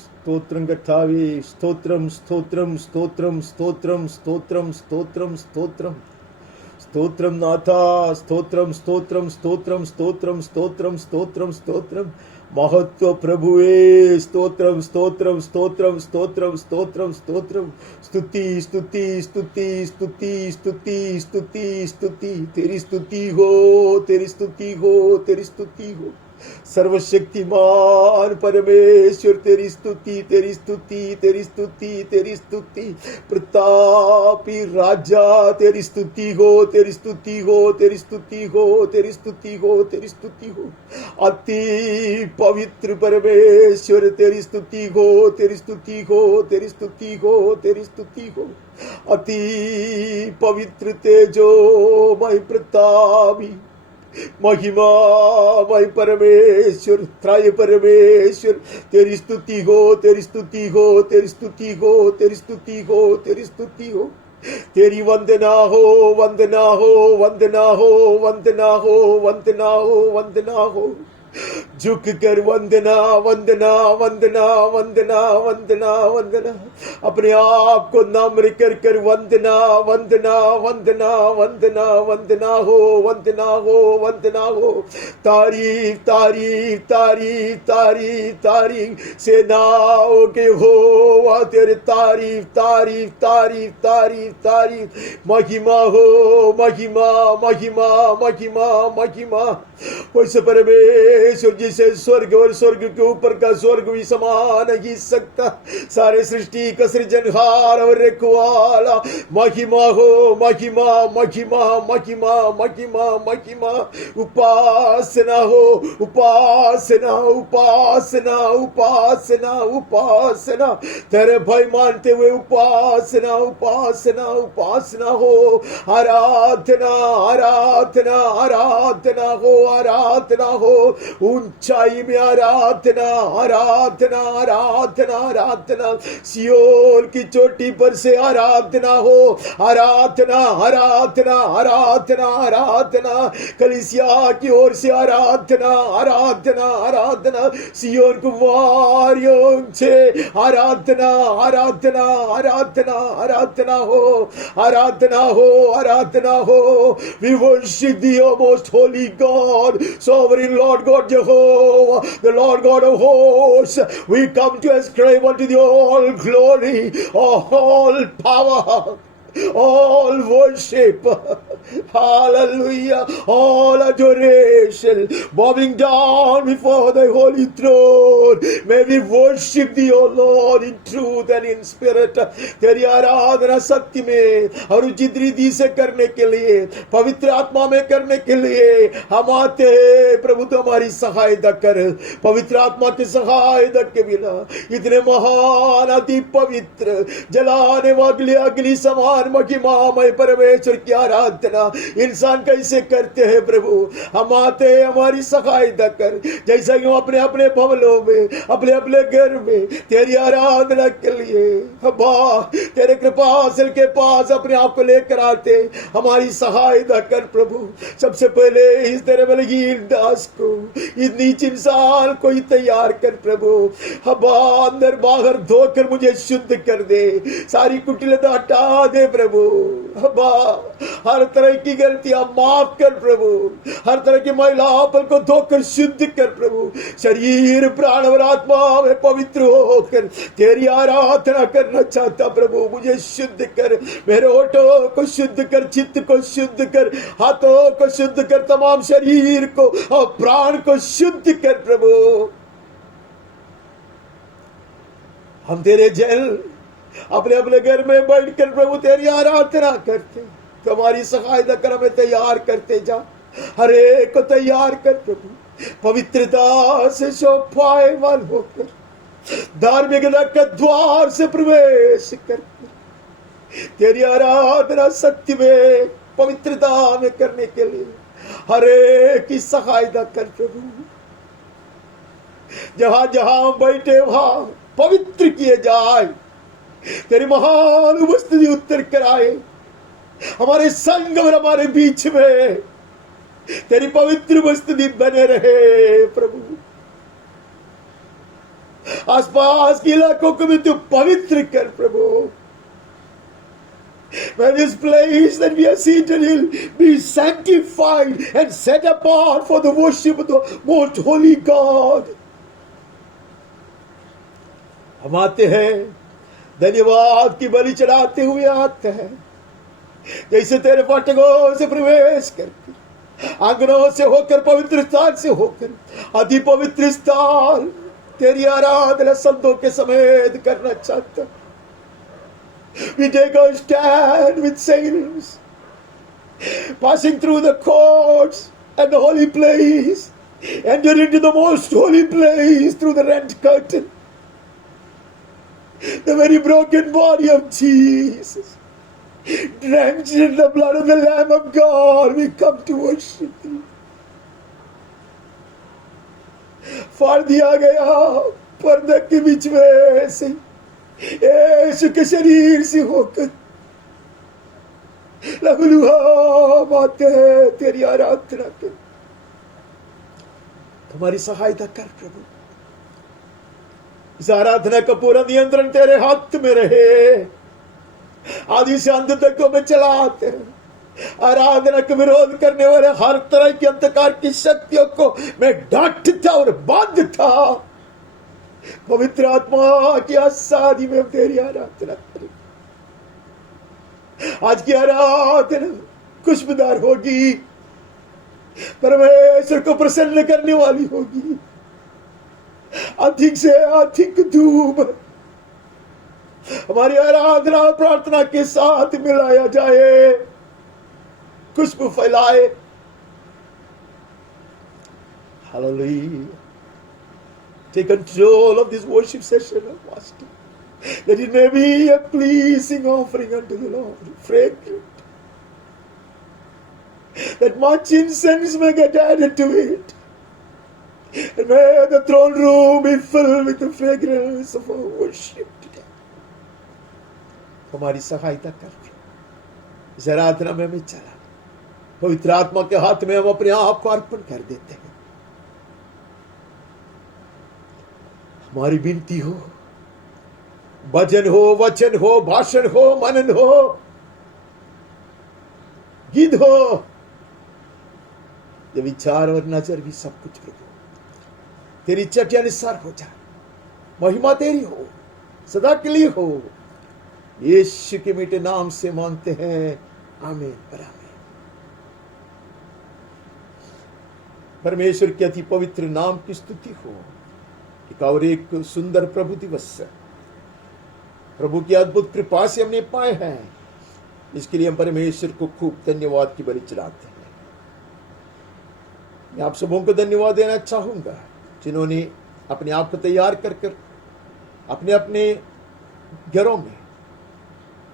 സ്തോത്രം കർത്താവേ, സ്തോത്രം സ്തോത്രം സ്തോത്രം സ്തോത്രം സ്തോത്രം സ്തോത്രം സ്തോത്രം സ്തോത്രം നാഥ, സ്തോത്രം സ്തോത്രം സ്തോത്രം സ്തോത്രം സ്തോത്രം സ്തോത്രം സ്തോത്രം മഹത്വ പ്രഭുവേ, സ്തോത്രം സ്തോത്രം സ്തോത്രം സ്തോത്രം സ്തോത്രം സ്തോത്രം സ്തുതി സ്തുതി സ്തുതി സ്തുതി സ്തുതി സ്തുതി സ്തുതി तेरी स्तुति हो, तेरी स्तुति हो, तेरी स्तुति हो। सर्वशक्तिमान परमेश्वर तेरी स्तुति तेरी स्तुति तेरी स्तुति तेरी स्तुति। प्रतापी राजा तेरी स्तुति हो, तेरी स्तुति हो, तेरी स्तुति हो, तेरी स्तुति हो, तेरी स्तुति हो। अति पवित्र परमेश्वर तेरी स्तुति हो, तेरी स्तुति हो, तेरी स्तुति हो, तेरी स्तुति हो। अति पवित्र तेजो मय प्रतापी महिमा मय परमेश्वर, त्रय परमेश्वर तेरी स्तुति हो, तेरी स्तुति हो, तेरी स्तुति हो, तेरी स्तुति हो, तेरी स्तुति हो। तेरी वंदना हो, वंदना हो, वंदना हो, वंदना हो, वंदना हो, वंदना हो। झुक कर वंदना वंदना वंदना वंदना वंदना वंदना, अपने आप को नम्र कर कर वंदना वंदना वंदना वंदना वंदना हो, वंदना हो, वंदना हो। तारीफ तारीफ तारीफ तारीफ तारीफ सेनाओं के होवा तेरे, तारीफ तारीफ तारीफ तारीफ तारीफ। महिमा हो, महिमा महिमा महिमा महिमा। वैसे परमेश्वर जिसे स्वर्ग और स्वर्ग के ऊपर का स्वर्ग भी समा नहीं सकता, सारे सृष्टि का सृजनहार और रखवाला। महिमा हो, महिमा महिमा महिमा महिमा महिमा। उपासना हो, उपासना उपासना उपासना उपासना, तेरे भय मानते हुए उपासना उपासना उपासना हो। आराधना आराधना आराधना हो, आराधना हो। ऊंचाई में आराधना आराधना आराधना आराधना। सियोन की चोटी पर से आराधना हो, आराधना आराधना आराधना आराधना। कलीसिया की ओर से आराधना आराधना आराधना। सियोन कुमारियों से आराधना आराधना आराधना आराधना हो, आराधना हो, आराधना हो। We worship thee, O most holy God, sovereign Lord God Jehovah, the Lord God of hosts. We come to ascribe unto thee all glory, all power, all worship, hallelujah, all adoration, bowing down before thy holy throne. May we worship thee, O Lord, in truth and in spirit. तेरी आराधना सत्य में और उचित रीति से करने के लिए, पवित्र आत्मा में करने के लिए हम आते हैं। प्रभु तो हमारी सहायता कर। पवित्र आत्मा की सहायता के बिना इतने महान अति पवित्र जलाने वाली अग्नि समान महिमामय परमेश्वर की आराधना इंसान कैसे करते हैं। प्रभु हम आते हैं, हमारी सहायता कर। जैसा कि हम अपने अपने भवनों में, अपने अपने घर में तेरी आराधना के लिए तेरे कृपासन के पास अपने आप को लेकर आते, हमारी सहायता कर। प्रभु सबसे पहले इस तेरे बलहीन दास को, इस नीच इंसान को ही तैयार कर। प्रभु अंदर बाहर धोकर मुझे शुद्ध कर दे, सारी कुटिलता हटा दे। प्रभु हर तरह की गलतियां माफ कर। प्रभु हर तरह की महिलापन को धोकर शुद्ध कर। प्रभु शरीर प्राण और आत्मा में पवित्र होकर तेरी आराधना करना चाहता। प्रभु मुझे शुद्ध कर, मेरे होठों को शुद्ध कर, चित्त को शुद्ध कर, हाथों को शुद्ध कर, तमाम शरीर को और प्राण को शुद्ध कर। प्रभु हम तेरे जल अपने अपने घर में बैठकर प्रभु तेरी आराधना करते, तुम्हारी सहायता कर, हमें तैयार करते जा। हर एक को तैयार कर प्रभु, पवित्रता से शोभायमान होकर धार्मिकता के द्वार से प्रवेश कर तेरी आराधना सत्य में पवित्रता में करने के लिए हर एक की सहायता कर। प्रभु जहां जहां बैठे वहां पवित्र किए जाए, तेरी महान उपस्थिति उत्तर कराए। हमारे संग और हमारे बीच में तेरी पवित्र उपस्थिति बने रहे। प्रभु आसपास के इलाकों को भी तू पवित्र कर प्रभु। May this place that we are seated in be sanctified and set apart for the worship of the most holy God. हम आते हैं, धन्यवाद की बलि चढ़ाते हुए आते हैं, जैसे तेरे फाटकों से प्रवेश करके, आंगनों से होकर, पवित्र स्थान से होकर, अति पवित्र स्थान तेरी आराधना संतों के समेत करना चाहता। We take our stand with saints, passing through the courts and the holy place, enter into the most holy place through the rent curtain, the very broken body of Jesus, drenched in the blood of the Lamb of God. We come to worship thee. फाड़ दिया गया पर्दे के बीच में से यीशु के शरीर से होकर लहूलुहान आते हैं तेरी आराधना के। हमारी सहायता कर प्रभु। इस आराधना का पूरा नियंत्रण तेरे हाथ में रहे, आदि से अंत तक को मैं चलाते हैं। आराधना का विरोध करने वाले हर तरह की अंधकार की शक्तियों को मैं डांटता और बांधता। पवित्र आत्मा की आसादी में तेरी आराधना करें। आज की आराधना खुशबूदार होगी, परमेश्वर को प्रसन्न करने वाली होगी। अधिक से अधिक धूप हमारी आराधना और प्रार्थना के साथ मिलाया जाए, खुशबू फैलाए। Hallelujah. Take control of this worship session, Master, that it may be a pleasing offering unto the Lord, fragrant, that much incense may get added to it, and may the throne room be filled with the fragrance of our worship today. हमारी सहायता कर इस आराधना में मैं चला, पवित्र आत्मा के हाथ में हम अपने आप को अर्पण कर देते हैं। हमारी विनती हो, भजन हो, वचन हो, भाषण हो, मनन हो, गीत हो, ये विचार और नजर भी सब कुछ प्रभु तेरी इच्छा के अनुसार हो जाए। महिमा तेरी हो, सदा के लिए हो। यीशु के मीठे नाम से मांगते हैं, आमीन और आमीन। परमेश्वर के अति पवित्र नाम की स्तुति हो। एक और एक सुंदर प्रभु दिवस प्रभु की अद्भुत कृपा से हमने पाए हैं, इसके लिए हम परमेश्वर को खूब धन्यवाद की बलि चढ़ाते हैं। मैं आप सबों को धन्यवाद देना चाहूंगा जिन्होंने अपने आप को तैयार कर अपने अपने घरों में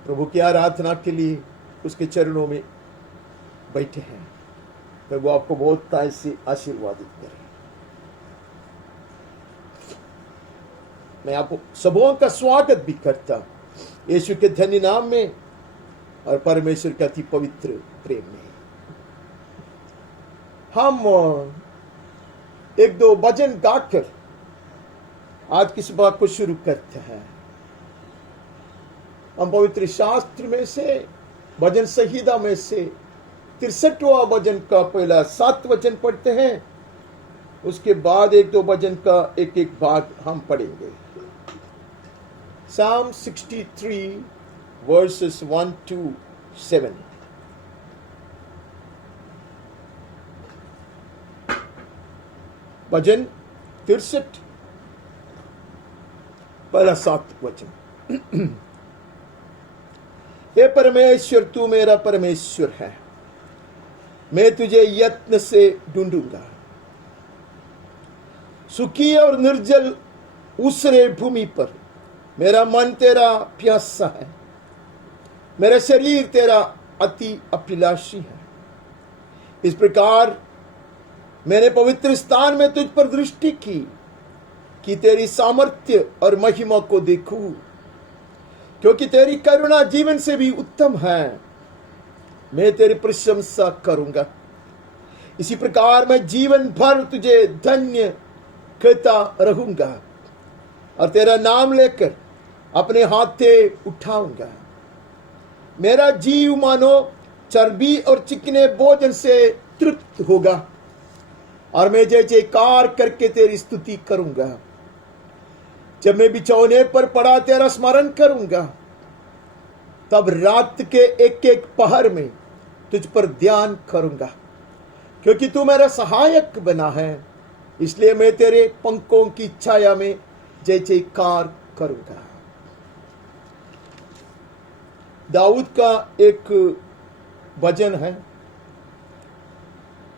प्रभु की आराधना के लिए उसके चरणों में बैठे हैं। प्रभु आपको बहुत ऐसे आशीर्वादित करे। मैं आप सबों का स्वागत भी करता हूं यीशु के धन्य नाम में और परमेश्वर के अति पवित्र प्रेम में। हम एक दो भजन गाकर आज की सभा को शुरू करते हैं। हम पवित्र शास्त्र में से भजन संहिता में से 63वां भजन का पहला 7 वचन पढ़ते हैं, उसके बाद एक दो भजन का एक एक भाग हम पढ़ेंगे। Psalm 63 verses 1 to 7। भजन 63 पहला 7 वचन। हे परमेश्वर, तू मेरा परमेश्वर है, मैं तुझे यत्न से ढूंढूंगा। सूखी और निर्जल उसरे भूमि पर मेरा मन तेरा प्यासा है, मेरा शरीर तेरा अति अभिलाषी है। इस प्रकार मैंने पवित्र स्थान में तुझ पर दृष्टि की कि तेरी सामर्थ्य और महिमा को देखूं, क्योंकि तेरी करुणा जीवन से भी उत्तम है। मैं तेरी प्रशंसा करूंगा। इसी प्रकार मैं जीवन भर तुझे धन्य कहता रहूंगा। और तेरा नाम लेकर अपने हाथे उठाऊंगा। मेरा जीव मानो चर्बी और चिकने भोजन से तृप्त होगा और मैं जय जयकार करके तेरी स्तुति करूंगा। जब मैं बिछौने पर पड़ा तेरा स्मरण करूंगा, तब रात के एक एक पहर में तुझ पर ध्यान करूंगा। क्योंकि तू मेरा सहायक बना है, इसलिए मैं तेरे पंखों की छाया में जय जयकार करूंगा। दाऊद का एक भजन है।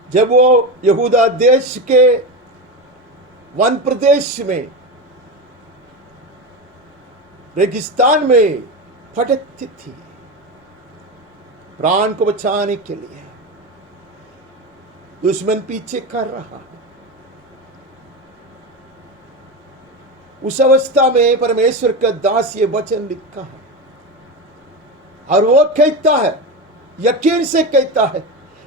जब वो यहूदा देश के वन प्रदेश में रेगिस्तान में भटकती थी, प्राण को बचाने के लिए दुश्मन पीछे कर रहा है, उस अवस्था में परमेश्वर का दास ये वचन लिखा है और वो कहता है, यकीन से कहता है,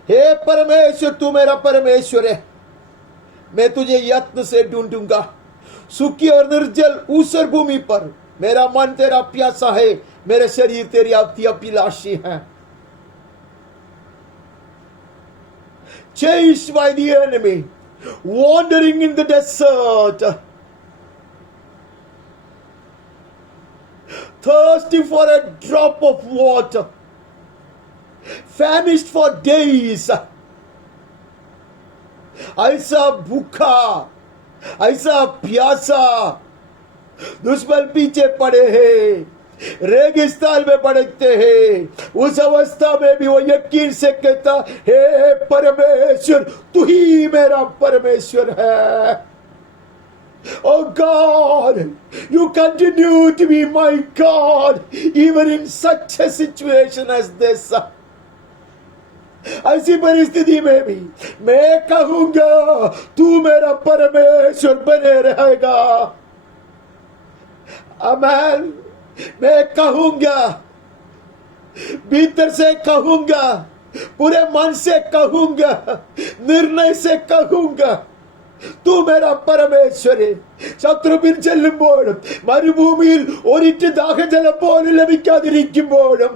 हे परमेश्वर तू मेरा परमेश्वर है, मैं तुझे यत्न से ढूंढूंगा। सूखी और निर्जल ऊसर भूमि पर मेरा मन तेरा प्यासा है, मेरे शरीर तेरी अति अभिलाषी है। Chased by the enemy, wandering in the desert, thirsty for a drop of water, famished for days, ऐसा भूखा, ऐसा प्यासा, दुश्मन पीछे पड़े हैं, रेगिस्तान में भटकते हैं। उस अवस्था में भी वो यकीन से कहता, हे परमेश्वर तू ही मेरा परमेश्वर है। Oh God, you continue to be my God even in such a situation as this. ऐसी परिस्थिति में भी मैं कहूंगा तू मेरा परमेश्वर बने रहेगा। आमेन। मैं कहूंगा, भीतर से कहूंगा, पूरे मन से कहूंगा, निर्णय से कहूंगा, तू मेरा परमेश्वर है। ശത്രു പിൻചെല്ലുമ്പോഴും മരുഭൂമിയിൽ ഒരിറ്റ് ദാഹജലം പോലും ലഭിക്കാതിരിക്കുമ്പോഴും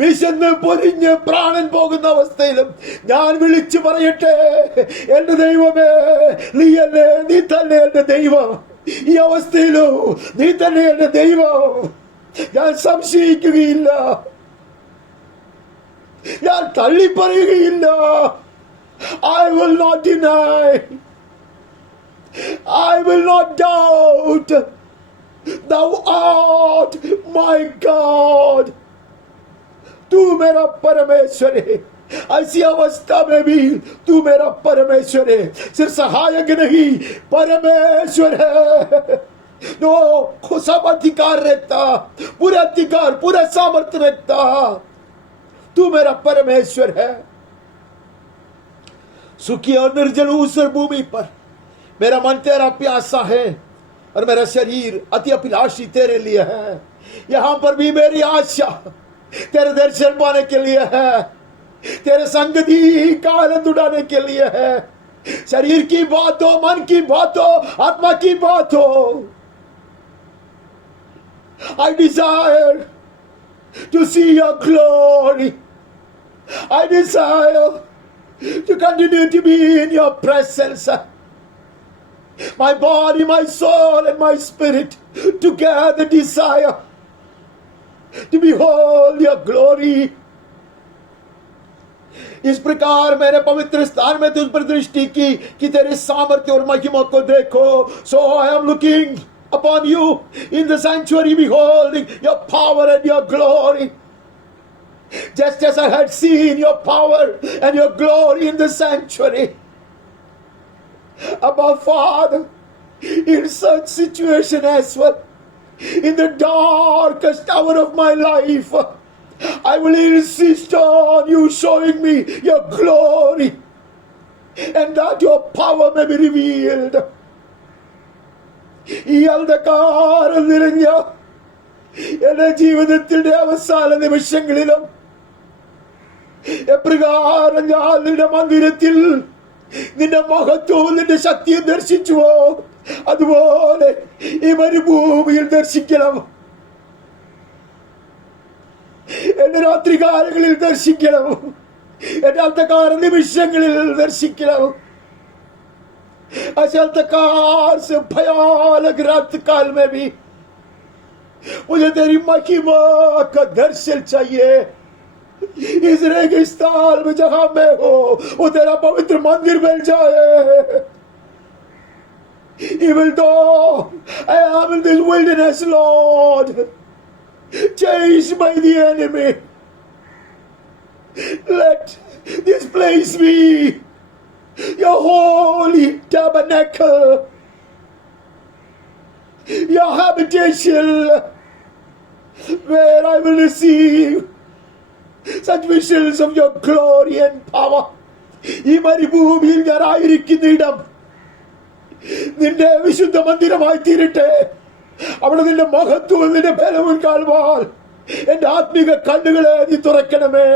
വിശന്ന് പൊരിഞ്ഞ് പ്രാണൻ പോകുന്ന അവസ്ഥയിലും ഞാൻ വിളിച്ചു പറയട്ടെ, എന്റെ ദൈവമേ നീയല്ലേ, നീ തന്നെ എന്റെ ദൈവം. ഈ അവസ്ഥയിലും നീ തന്നെ എന്റെ ദൈവം. ഞാൻ സംശയിക്കുകയില്ല, ഞാൻ തള്ളിപ്പറയുകയില്ല. I will not deny, I will not doubt. Thou art my God. तू मेरा परमेश्वर है। ऐसी अवस्था में भी तू मेरा परमेश्वर है। सिर्फ सहायक नहीं, परमेश्वर है। जो सब अधिकार रहता, पूरा अधिकार, पूरा सामर्थ्य रहता, तू मेरा परमेश्वर है। सूखी और निर्जल ऊसर भूमि पर मेरा मन तेरा प्यासा है और मेरा शरीर अति अभिलाषी तेरे लिए है। यहां पर भी मेरी आशा तेरे दर्शन पाने के लिए है, तेरे संगति का आनंद उड़ाने के लिए है। शरीर की बात हो, मन की बात हो, आत्मा की बात हो, I desire to see your glory. I desire to continue to be in your presence. My body, my soul and my spirit together desire to behold your glory. इस प्रकार मैंने पवित्र स्थान में तुझ पर दृष्टि की कि तेरे सामर्थ्य और महिमा को देखो. So I am looking upon you in the sanctuary, beholding your power and your glory. Just as I had seen your power and your glory in the sanctuary. Abba Father, in such situation as well, in the darkest hour of my life, I will insist on you showing me your glory and that your power may be revealed. ഈ അന്ധകാരം നിറഞ്ഞ എന്റെ ജീവിതത്തിന്റെ അവസാന നിമിഷങ്ങളിലും എപ്രകാരം ഞാൻ നിന്റെ മന്ദിരത്തിൽ നിന്റെ മഹത്വവും നിന്റെ ശക്തിയും ദർശിച്ചുവോ, അതുപോലെ ഈ മരുഭൂമിയിൽ ദർശിക്കണം. എന്റെ രാത്രികാലങ്ങളിൽ ദർശിക്കണം. എന്റെ അന്ധകാര നിമിഷങ്ങളിൽ ദർശിക്കണം. अंधकार से भयानक रात काल में भी मुझे तेरी महिमा का दर्शन चाहिए. इस रेगिस्तान में जहां मैं हो वो तेरा पवित्र मंदिर मिल जाए. Even though I am in this wilderness, Lord, chased by the enemy, let this place be your holy tabernacle, your habitation, where I will receive such visions of your glory and power. ഈ മരുഭൂമിയിൽ ഞാൻ ആയിരിക്കുന്ന ഇടം നിന്റെ വിശുദ്ധ മന്ദിരമായി തീരട്ടെ. അവിടെ നിന്റെ മഹത്വവും നിന്റെ ബലവും കാണുവാൻ എന്റെ ആത്മീക കണ്ണുകളെ നീ തുറക്കണമേ.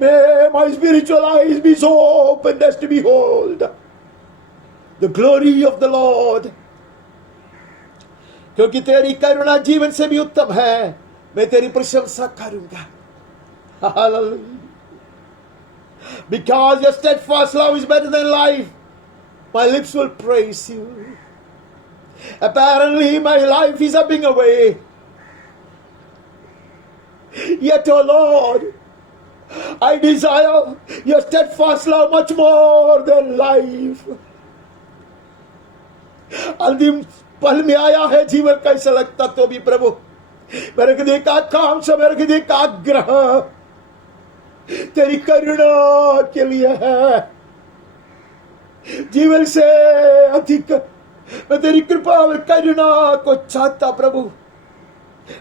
May my spiritual eyes be so open as to behold the glory of the Lord. क्योंकि तेरी करुणा जीवन से भी उत्तम है, मैं तेरी प्रशंसा करूंगा. Hallelujah. Because your steadfast love is better than life, my lips will praise you. Apparently my life is ebbing away, yet oh Lord, I desire your steadfast love much more than life. अंतिम पल में आया है जीवन कैसा लगता तो भी प्रभु मेरे हृदय का आकांक्षा, मेरे हृदय का आग्रह तेरी करुणा के लिए है. जीवन से अधिक मैं तेरी कृपा और करुणा को चाहता प्रभु.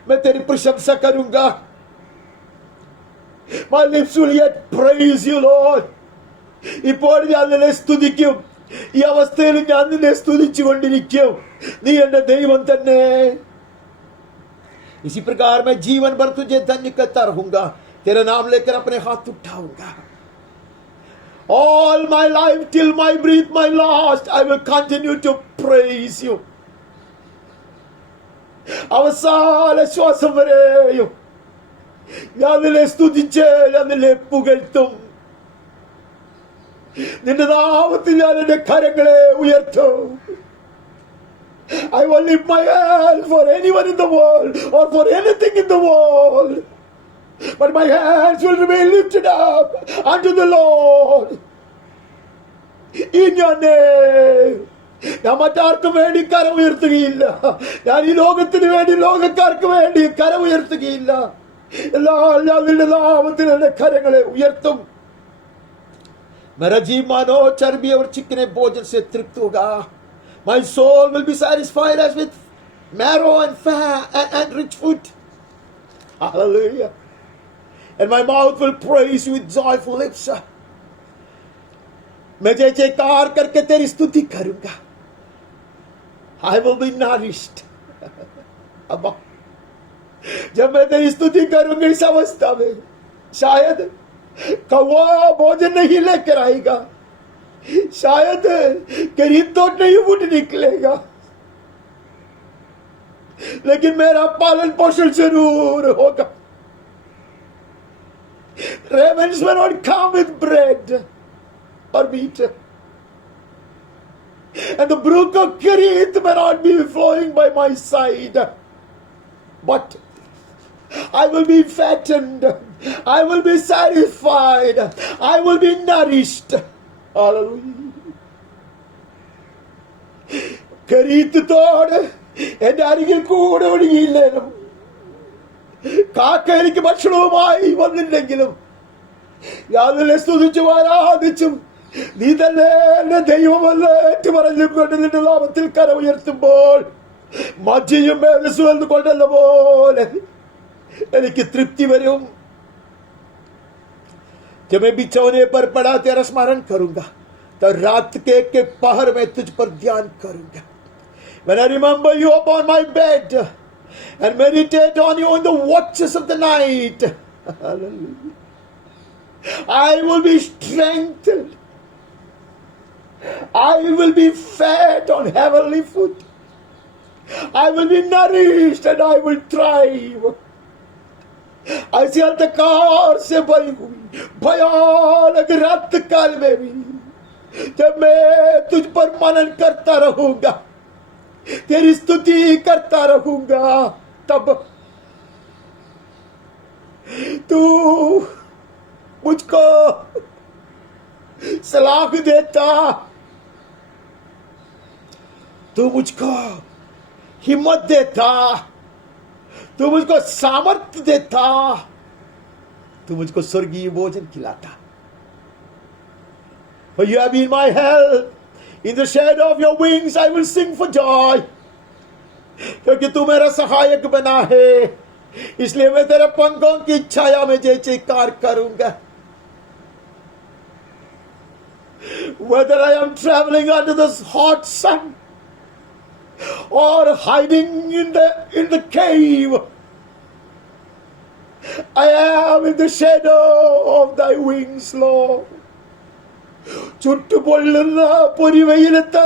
मैं तेरी प्रशंसा करूंगा. My lips will yet praise you, Lord. ഇപ്പോൾ ഞാൻ നിന്നെ സ്തുതിക്കും. ഈ അവസ്ഥയിൽ ഞാൻ നിന്നെ സ്തുതിച്ചു കൊണ്ടിരിക്കും. നീ എന്റെ ദൈവം തന്നെ. इसी प्रकार मैं जीवन भर तुझे धन्य करता रहूंगा. तेरा नाम लेकर अपने हाथ उठाऊंगा. All my life till my breath my last I will continue to praise you. അവസാന ശ്വാസം വരെയും ഞാൻ നിന്നെ സ്തുതിച്ച് ഞാൻ നിന്നെ പുകഴ്ത്തും. നിന്റെ നാമത്തിൽ ഞാൻ എന്റെ കരങ്ങളെ ഉയർത്തും. I will lift my hand for anyone in the world or for anything in the world, but my hands will remain lifted up unto the Lord in your name. ഞാൻ മറ്റാർക്കും വേണ്ടി കരം ഉയർത്തുകയില്ല. ഞാൻ ഈ ലോകത്തിന് വേണ്ടി ലോകക്കാർക്ക് വേണ്ടി കരം ഉയർത്തുകയില്ല. ഞാൻ നിന്റെ നാമത്തിൽ എന്റെ കരങ്ങളെ ഉയർത്തും. मेरा जी मानो चर्बी और चिकने भोजन से तृप्त होगा. My soul will be satisfied as with marrow and fat and rich food. Hallelujah. And my mouth will praise you with joyful lips. मैं जय जयकार करके तेरी स्तुति करूंगा. I will be nourished. अब्बा जब मैं तेरी स्तुति करूंगी इस अवस्था में शायद कौवा भोजन नहीं लेकर आएगा, शायद करीब तो नहीं उठ निकलेगा, लेकिन मेरा पालन पोषण जरूर होगा. Ravens will not come with bread or meat, and the brook of Kerith may not be flowing by my side, but I will be fattened, I will be satisfied, I will be nourished. Hallelujah. കരീത്ത് തോട് എന്റെ അരികിൽ കൂടെ ഒഴുകിയില്ലേലും കാക്ക എനിക്ക് ഭക്ഷണവുമായി വന്നില്ലെങ്കിലും ഞാൻ നിന്നെ സ്തുതിച്ചും ആരാധിച്ചും നീ തന്നെ എന്റെ ദൈവമല്ലേ ഏറ്റു പറഞ്ഞും കൊണ്ട് നിന്റെ നാമത്തിൽ കര ഉയർത്തുമ്പോൾ മജ്ജയും മേധസ്സും എന്ന് കൊണ്ടല്ല പോലെ എനിക്ക് തൃപ്തി വരും. जब मैं बिछौने पर पड़ा तेरा स्मरण करूंगा तो रात के पहर में तुझ पर ध्यान करूंगा. When I remember you upon my bed and meditate on you in the watches of the night, I will be strengthened. I will be fed on heavenly food. I will be nourished and I will thrive. ऐसे अंधकार से भरी हुई भयानक रात काल में भी जब मैं तुझ पर मनन करता रहूंगा, तेरी स्तुति करता रहूंगा, तब तू मुझको सलाह देता, तू मुझको हिम्मत देता, तू मुझको सामर्थ्य देता, तू मुझको स्वर्गीय भोजन खिलाता. For you have been my help. In the shadow of your wings I will sing for joy. क्योंकि तू मेरा सहायक बना है, इसलिए मैं तेरे पंखों की छाया में जय जयकार करूंगा. Whether I am traveling under this hot sun or hiding in the cave, I am in the shadow of thy wings, Lord. ചുട്ടുപൊള്ളുന്ന പൊരിവെയിലത്ത്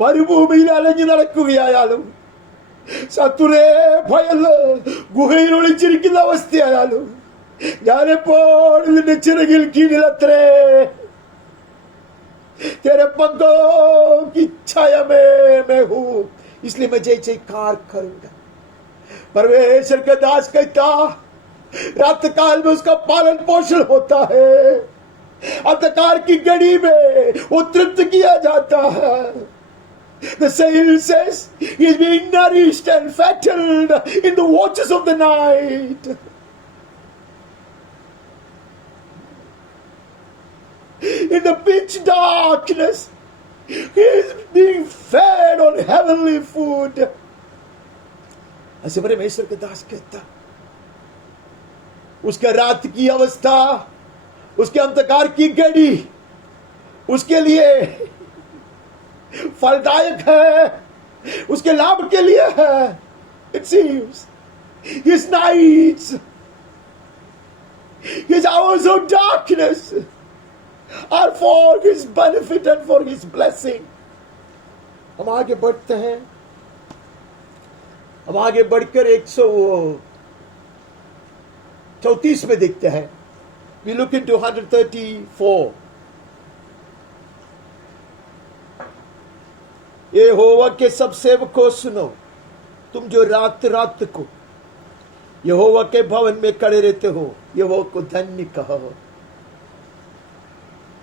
മരുഭൂമിയിൽ അലഞ്ഞു നടക്കുകയായാലും, ശത്രുരെ ഭയന്ന് ഗുഹയിൽ ഒളിച്ചിരിക്കുന്ന അവസ്ഥയായാലും, ഞാനെപ്പോൾ നിന്റെ ചിറകിൽ കീഴിലത്രേ. तेरे पंखों की छाया में मैं हूं, इसलिए मैं जय जयकार करूंगा. परमेश्वर का दास कहता, रात काल में उसका पालन पोषण होता है, अंधकार की घड़ी में वो तृप्त किया जाता है. The saint says he is being nourished and fattened in the watches of the night. In the pitch darkness, he is being fed on heavenly food. ऐसे परमेश्वर के दास कहता, उसके रात की अवस्था, उसके अंधकार की घड़ी उसके लिए फलदायक है, उसके लाभ के लिए है. It seems his nights, his hours of darkness are for his benefit and for his blessing. हम आगे बढ़ते हैं. हम आगे बढ़कर 134 में देखते हैं. We look into 134. यहोवा के सब सेवकों सुनो, तुम जो रात रात को यहोवा के भवन में खड़े रहते हो, यहोवा को धन्य कहो.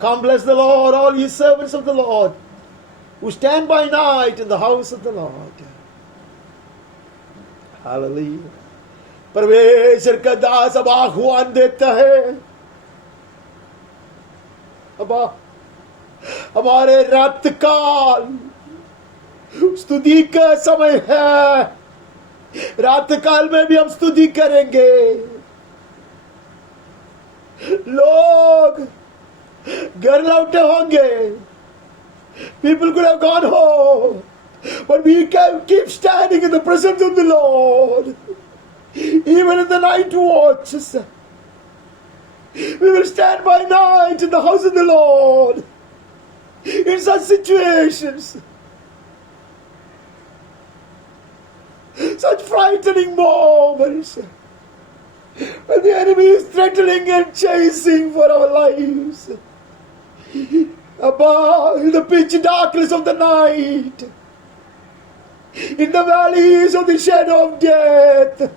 Come bless the Lord, all ye servants of the Lord, who stand by night in the house of the Lord. Hallelujah. परमेश्वर का दास अब आह्वान देता है. अब हमारे रात काल स्तुति का समय है. रात काल में भी हम स्तुति करेंगे. लोग घर लौटे होंगे. People could have gone home, but we can keep standing in the presence of the Lord, even in the night watches. We will stand by night in the house of the Lord in such situations, such frightening moments when the enemy is threatening and chasing for our lives. Above, in the pitch darkness of the night, in the valleys of the shadow of death,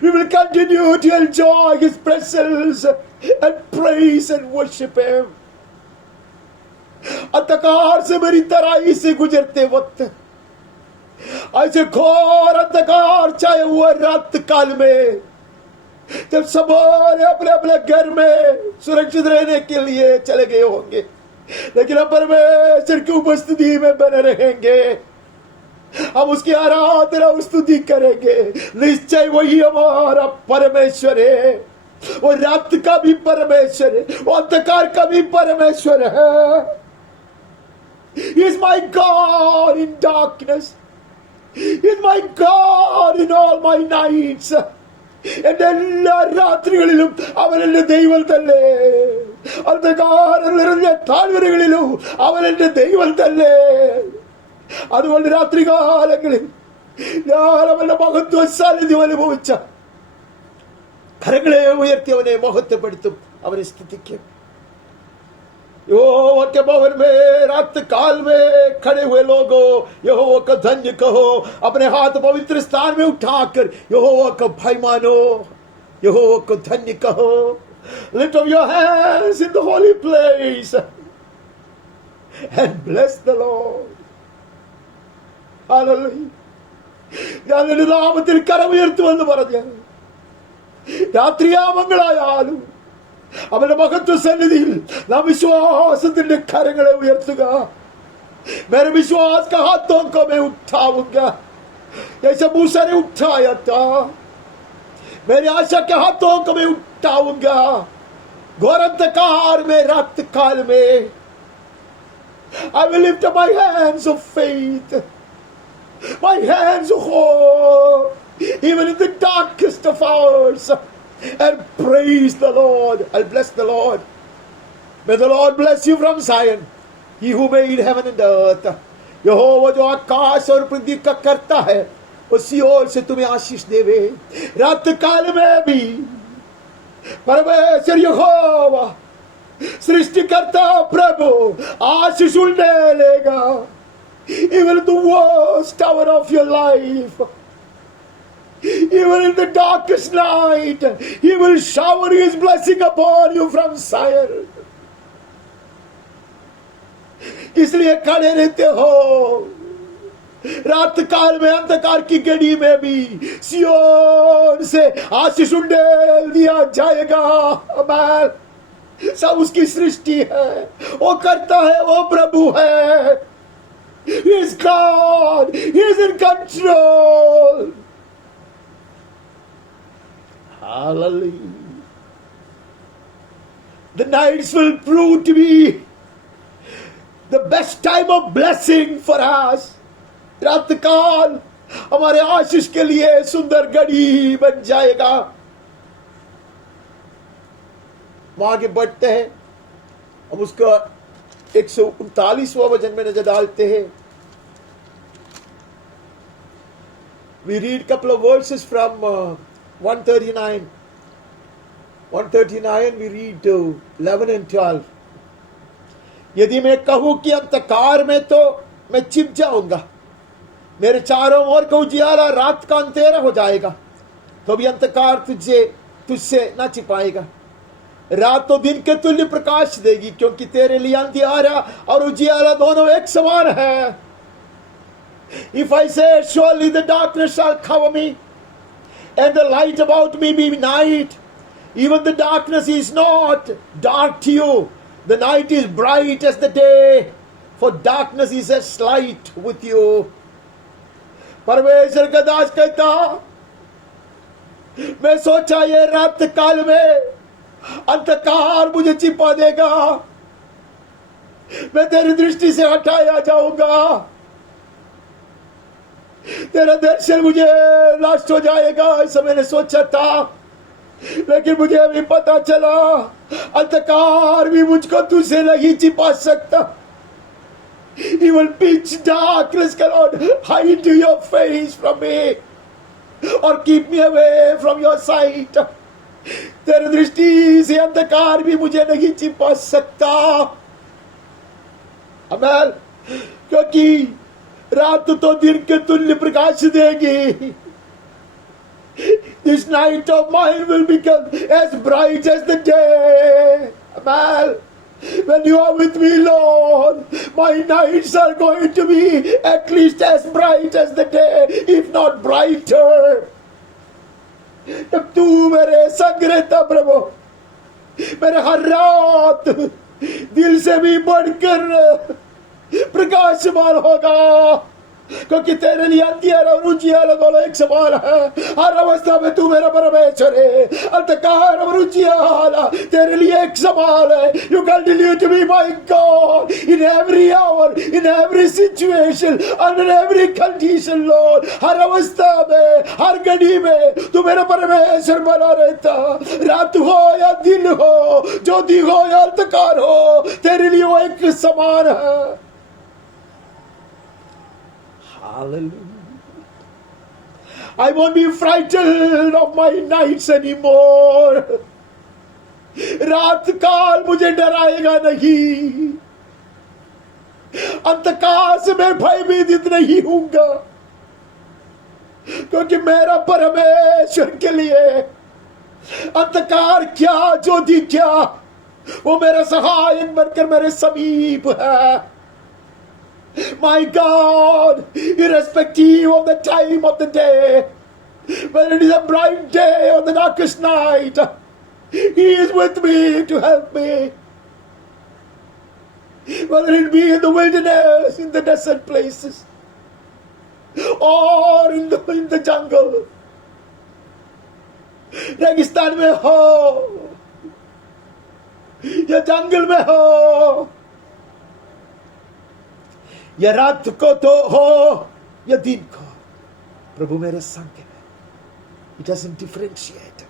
we will continue to enjoy his presence and praise and worship him. अंधकार से भरी तराई से गुजरते वक्त, ऐसे घोर अंधकार छाए हुए रात काल में, जब सबने अपने अपने घर में सुरक्षित रहने के लिए चले गए होंगे, लेकिन हम परमेश्वर की उपस्थिति में बने रहेंगे. हम उसकी आराधना और स्तुति करेंगे. निश्चय वही हमारा परमेश्वर है. वो रात का भी परमेश्वर है, वो अंधकार का भी परमेश्वर है. He is my God in darkness. He is my God in all my nights. എന്റെ എല്ലാ രാത്രികളിലും അവൻ എന്റെ ദൈവം തന്നെ. അന്ധകാരം നിറഞ്ഞ താഴ്വരകളിലും അവൻ എന്റെ ദൈവം തന്നെ. അതുകൊണ്ട് രാത്രികാലങ്ങളിൽ ഞാൻ അവന്റെ മഹത്വ സാന്നിധ്യം അനുഭവിച്ച കരങ്ങളെ ഉയർത്തി അവനെ മഹത്വപ്പെടുത്തും, അവനെ സ്തുതിക്കും. यहोवा के भवन में रात काल में खड़े हुए लोगों, यहोवा का धन्य कहो. अपने हाथ पवित्र स्थान में उठाकर यहोवा का भाई मानो, यहोवा को धन्य कहो. Lift up your hands in the holy place and bless the Lord. Hallelujah. ഞാൻ നിന്റെ നാമത്തിൽ കരമുയർത്തുമെന്ന് പറഞ്ഞ രാത്രിയാമങ്ങളായാലും അവന്റെ മഹത്വ സന്നിധിയിൽ നാം വിശ്വാസത്തിന്റെ കരങ്ങളെ ഉയർത്തുക. मेरे विश्वास का हाथों को मैं उठाऊंगा जैसे मूसा ने उठाया था. मेरी आशा के हाथों को मैं उठाऊंगा घोर अंधकार में, रात काल में. I will lift up my hands of faith, my hands of hope, even in the darkest of hours, and praise the Lord. I'll bless the Lord. May the Lord bless you from Zion, He who made heaven and earth. यहोवा जो आकाश और पृथ्वी का करता है, उसी ओर से तुम्हें आशीष देवे. रात काल में भी परमेश्वर यहोवा सृष्टिकर्ता प्रभु आशीष उड़ने लेगा. Even in the worst hour of your life, even in the darkest night, He will shower His blessing upon you from Zion. इसलिए खड़े रहते हो. रात काल में अंधकार की घड़ी में भी सियोन से आशीष उंडेल दिया जाएगा. अमेन. सब उसकी सृष्टि है, वो करता है, वो प्रभु है. He is God, He is in control. Hallelujah. The nights will prove to be the best time of blessing for us. रात काल हमारे आशीष के लिए सुंदर घड़ी बन जाएगा. हम आगे बढ़ते हैं. हम उसका 139वां वचन में नजर डालते हैं. We read couple of verses from 139. 139 we read 11 and 12. यदि मैं कहूं कि अंधकार में, तो मैं छिप जाऊंगा. मेरे चारों ओर का उजियारा रात का अंधेरा हो जाएगा, तो भी अंधकार तुझसे ना छिपाएगा. रात तो दिन के तुल्य प्रकाश देगी, क्योंकि तेरे लिए अंधियारा और उजियारा दोनों एक समान है. If I say surely the darkness shall cover me and the light about me be night, even the darkness is not dark to you. The night is bright as the day, for darkness is as light with you. परमेश्वर का दास कहता, मैं सोचा ये रात काल में अंधकार मुझे छिपा देगा, मैं तेरी दृष्टि से हटाया जाऊंगा, तेरा दर्शन मुझे नष्ट हो जाएगा, ऐसा मैंने सोचा था. लेकिन मुझे अभी पता चला अंधकार भी मुझको तुझसे नहीं छिपा सकता. Even pitch darkness cannot hide your face from me or keep me away from your sight. तेरी दृष्टि से अंधकार भी मुझे नहीं छिपा सकता. अमेन. क्योंकि रात तो दिन के तुल्य प्रकाश देगी. This night of mine will become as bright as the day. Amen. When you are with me, Lord, my nights are going to be at least as bright as the day, if not brighter. जब तू मेरे संग रहता प्रभु, मेरे हर रात दिल से भी बढ़कर प्रकाशमान होगा. क्योंकि तेरे लिए अंधियारा और उजियारा दोनों एक समान है. हर अवस्था में तू मेरा परमेश्वर है. अंधकार और उजियारा तेरे लिए एक समान है. You continue to be my God in every hour, in every situation, under every condition, Lord. हर अवस्था में, हर घड़ी में तू मेरा परमेश्वर बना रहता. रात हो या दिन हो, ज्योति हो या अंधकार हो, तेरे लिए वो एक समान है. Hallelujah. I won't be frightened of my nights anymore. रात काल मुझे डराएगा नहीं, अंधकार से मैं भयभीत नहीं हूंगा, क्योंकि मेरा परमेश्वर के लिए अंधकार क्या, ज्योति क्या, वो मेरा सहायक बनकर मेरे समीप है. My God, irrespective of the time of the day, whether it is a bright day or the darkest night, He is with me to help me. Whether it be in the wilderness, in the desert places, or in the jungle, रेगिस्तान में हो या जंगल में हो, या रात को तो हो या दिन को, प्रभु मेरे संग है. It doesn't differentiate.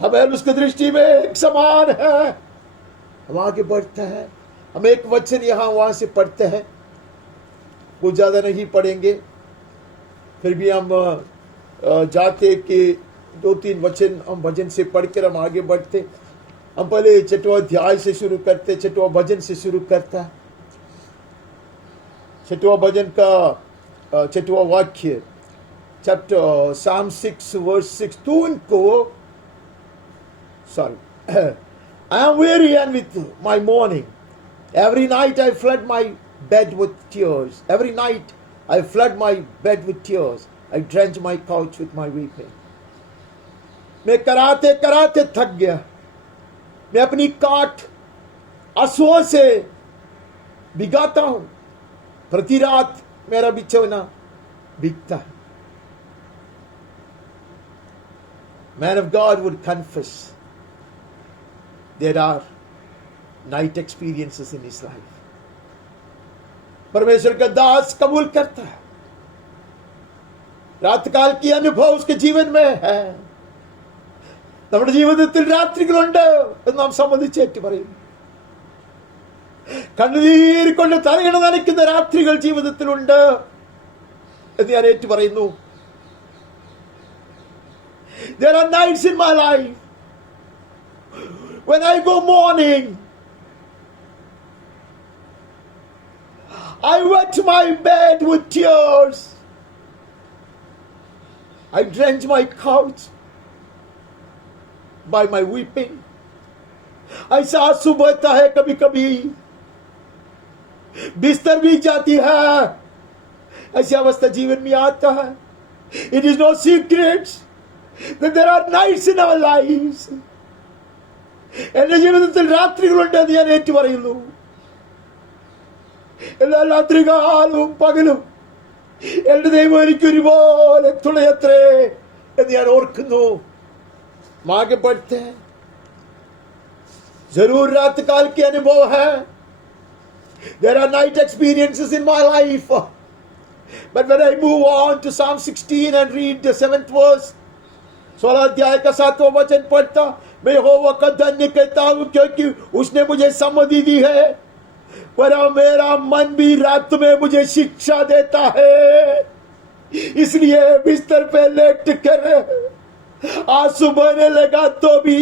हमें उसकी दृष्टि में एक समान है. हम आगे बढ़ते हैं, हम एक वचन यहां वहां से पढ़ते हैं, कुछ ज्यादा नहीं पढ़ेंगे, फिर भी हम जाते कि 2-3 वचन हम भजन से पढ़कर हम आगे बढ़ते. हम पहले 6वां अध्याय से शुरू करते, 6वां भजन से शुरू करता है. 6वां भजन का 6वां वाक्य, चैप्टर Psalm 6 verse 6. तू उनको, I am weary and with my mourning. Every night I flood my bed with tears. Every night I flood my bed with tears. I drench my couch with my weeping. मैं कराते कराते थक गया. मैं अपनी काट आंसुओं से भिगाता हूं. प्रति रात मेरा बिछौना भीगता है. Man of God would confess there are night experiences in his life. परमेश्वर का दास कबूल करता है, रात काल की अनुभव उसके जीवन में है. നമ്മുടെ ജീവിതത്തിൽ രാത്രികളുണ്ട് എന്ന് നാം സംബന്ധിച്ചേറ്റ് പറയുന്നു. കണ്ണുനീർ കൊണ്ട് തലയിണ നനയ്ക്കുന്ന രാത്രികൾ ജീവിതത്തിലുണ്ട് എന്ന് ഞാൻ ഏറ്റു പറയുന്നു. There are nights in my life when I go mourning, I wet my bed with tears, I drench my couch by my weeping. ऐसा आंसू बहता है, कभी कभी बिस्तर भीग जाती है. ऐसी अवस्था जीवन में आता है. It is no secret that there are nights in our lives. എന്റെ ജീവിതത്തിൽ രാത്രികളുണ്ടെന്ന് ഞാൻ ഏറ്റു പറയുന്നു. എല്ലാ രാത്രികാലവും പകലും എന്റെ ദൈവം എനിക്ക് ഒരുപോലെ തുണയത്രേ എന്ന് ഞാൻ ഓർക്കുന്നു. आगे बढ़ते हैं. जरूर रात काल के अनुभव है. There are night experiences in my life. But when I move on to Psalm 16 and read the 7th verse, 16 अध्याय का 7वां वचन पढ़ता, मैं यहोवा का धन्य कहता हूं क्योंकि उसने मुझे समझी दी है, पर मेरा मन भी रात में मुझे शिक्षा देता है. इसलिए बिस्तर पे लेट कर आंसू बहने लगा तो भी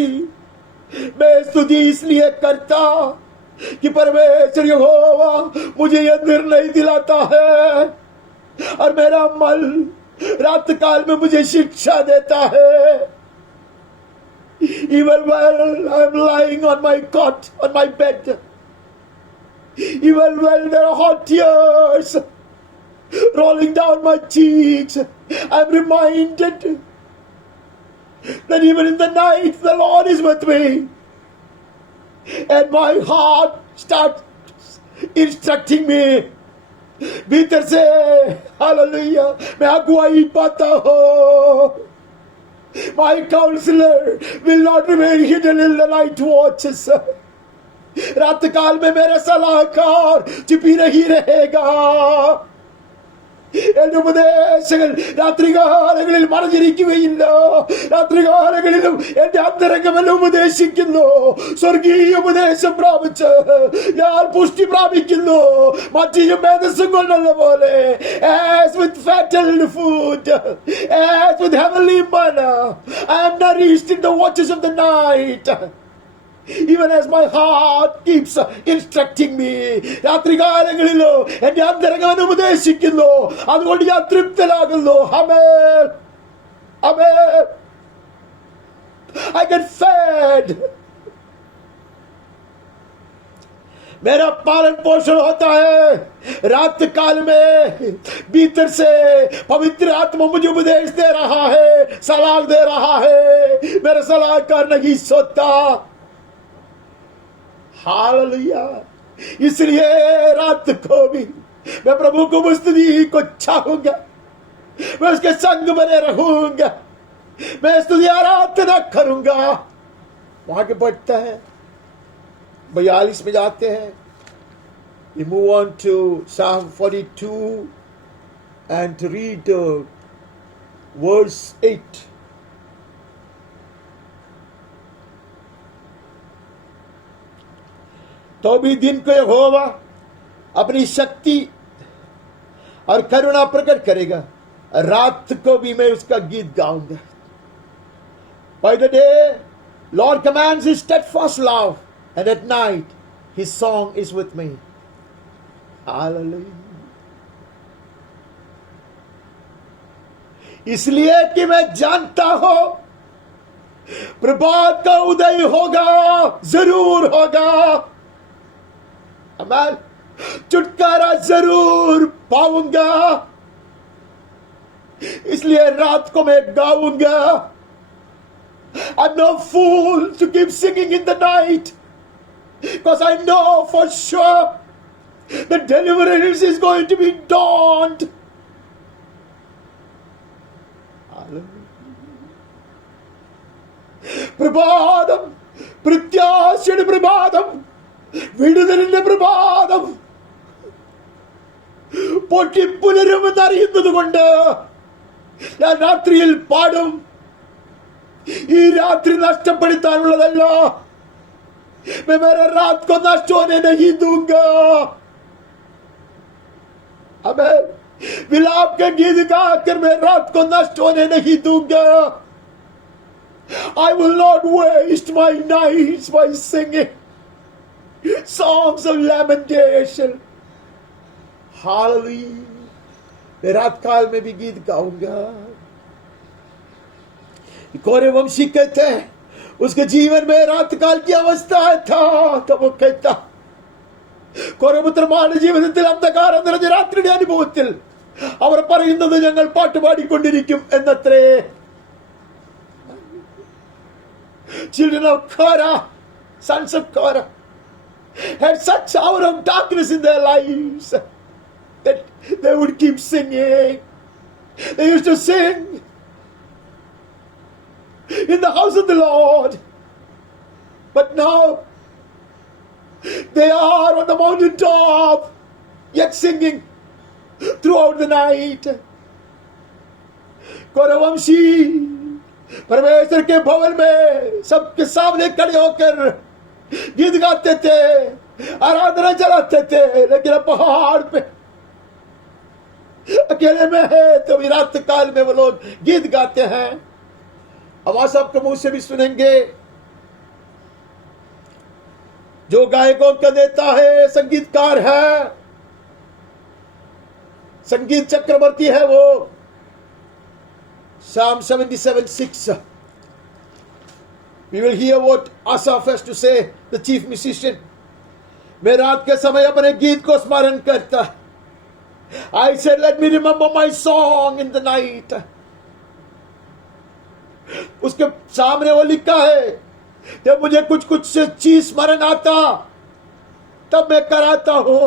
मैं स्तुति इसलिए करता कि परमेश्वर यहोवा मुझे यह निर्णय दिलाता है और मेरा मन रात काल में मुझे शिक्षा देता है. Even while I am lying on my cot, on my bed, even while there are hot tears rolling down my cheeks, I am reminded that even in the night the Lord is with me, and my heart starts instructing me. भीतर से hallelujah मैं अगुवाई पाता हूं. My counselor will not remain hidden in the night watches. रात काल में मेरा सलाहकार छिपी नहीं रहेगा. എന്റെ ഉപദേശങ്ങൾ രാത്രികാലങ്ങളിൽ മറഞ്ഞിരിക്കുകയില്ല. രാത്രികാലങ്ങളിലും എന്റെ അന്തരംഗമെല്ലാം ഉപദേശിക്കുന്നു. സ്വർഗീയ ഉപദേശം പ്രാപിച്ച് ഞാൻ പുഷ്ടി പ്രാപിക്കുന്നു. മറ്റു മേധസ്സും കൊണ്ടുള്ള പോലെ, as with fattened food, as with heavenly manna, I am nourished in the watches of the night. Even as my heart keeps instructing me. രാത്രികാലങ്ങളിലോ എന്റെ അന്തരംഗം ഉപദേശിക്കുന്നു. അതുകൊണ്ട് ഞാൻ തൃപ്തനാകുന്നു. ആമേൻ, ആമേൻ. I get fed. मेरा पालन पोषण होता है. रात काल में भीतर से पवित्र आत्मा मुझे उपदेश दे रहा है, सलाह दे रहा है. मेरा सलाहकार नहीं सोता. हालेलुया. इसलिए रात को भी मैं प्रभु को मुस्तुदी को चाहूंगा. मैं उसके संग बने रहूंगा. मैं स्तुति आराधना करूंगा. वहां के बढ़ता है 42 में जाते हैं. We move on to Psalm 42 and to read verse 8. तो भी दिन को यहोवा अपनी शक्ति और करुणा प्रकट करेगा. रात को भी मैं उसका गीत गाऊंगा. By the day, Lord commands his steadfast love, and at night, his song is with me. Hallelujah. इसलिए कि मैं जानता हूं प्रभात का उदय होगा, जरूर होगा. मैं छुटकारा जरूर पाऊंगा. इसलिए रात को मैं गाऊंगा. I'm no fool to keep singing in the night, because I know for sure the deliverance is going to be dawned. പ്രഭാതം, പ്രത്യാശയുടെ പ്രഭാതം, വിടുതലിന്റെ പ്രഭാതം പൊട്ടിപ്പുലരുമെന്ന് അറിയുന്നത് കൊണ്ട് ഞാൻ രാത്രിയിൽ പാടും. ഈ രാത്രി നഷ്ടപ്പെടുത്താനുള്ളതല്ല. मैं मेरे रात को नष्ट होने नहीं दूंगा. अबे विलाप के गीत गाकर मैं रात को नष्ट होने नहीं दूंगा. I will not waste my nights by singing songs of lamentation. Hallelujah. मैं रात काल में भी गीत गाऊंगा. कोरे वंशी कहते हैं उसके जीवन में रात काल की अवस्था था. तो वो कहता കോരപുത്രന്മാരുടെ ജീവിതത്തിൽ അന്ധകാരം നിറഞ്ഞ രാത്രിയുടെ അനുഭവത്തിൽ അവർ പറയുന്നത് ഞങ്ങൾ പാട്ടുപാടിക്കൊണ്ടിരിക്കും എന്നത്രേ. Children of Korah, sons of Korah, had such hour of darkness in their lives that they would keep singing. They used to sing in the house of the Lord. But now they are on the mountain top, yet singing throughout the night. कोरवंशी परमेश्वर के भवन में सबके सामने खड़े होकर गीत गाते थे, आराधना चलाते थे. लेकिन पहाड़ पे अकेले में है तो भी रात काल में वो लोग गीत गाते हैं. अब आप सबके मुंह से भी सुनेंगे. जो गायकों का नेता है, संगीतकार है, संगीत चक्रवर्ती है वो. Psalm 77:6. We will hear what Asaph has to say, the chief musician. मैं रात के समय अपने गीत को स्मरण करता. I said, let me remember my song in the night. उसके सामने वो लिखा है जब मुझे कुछ कुछ चीज स्मरण आता तब मैं कराता हूं.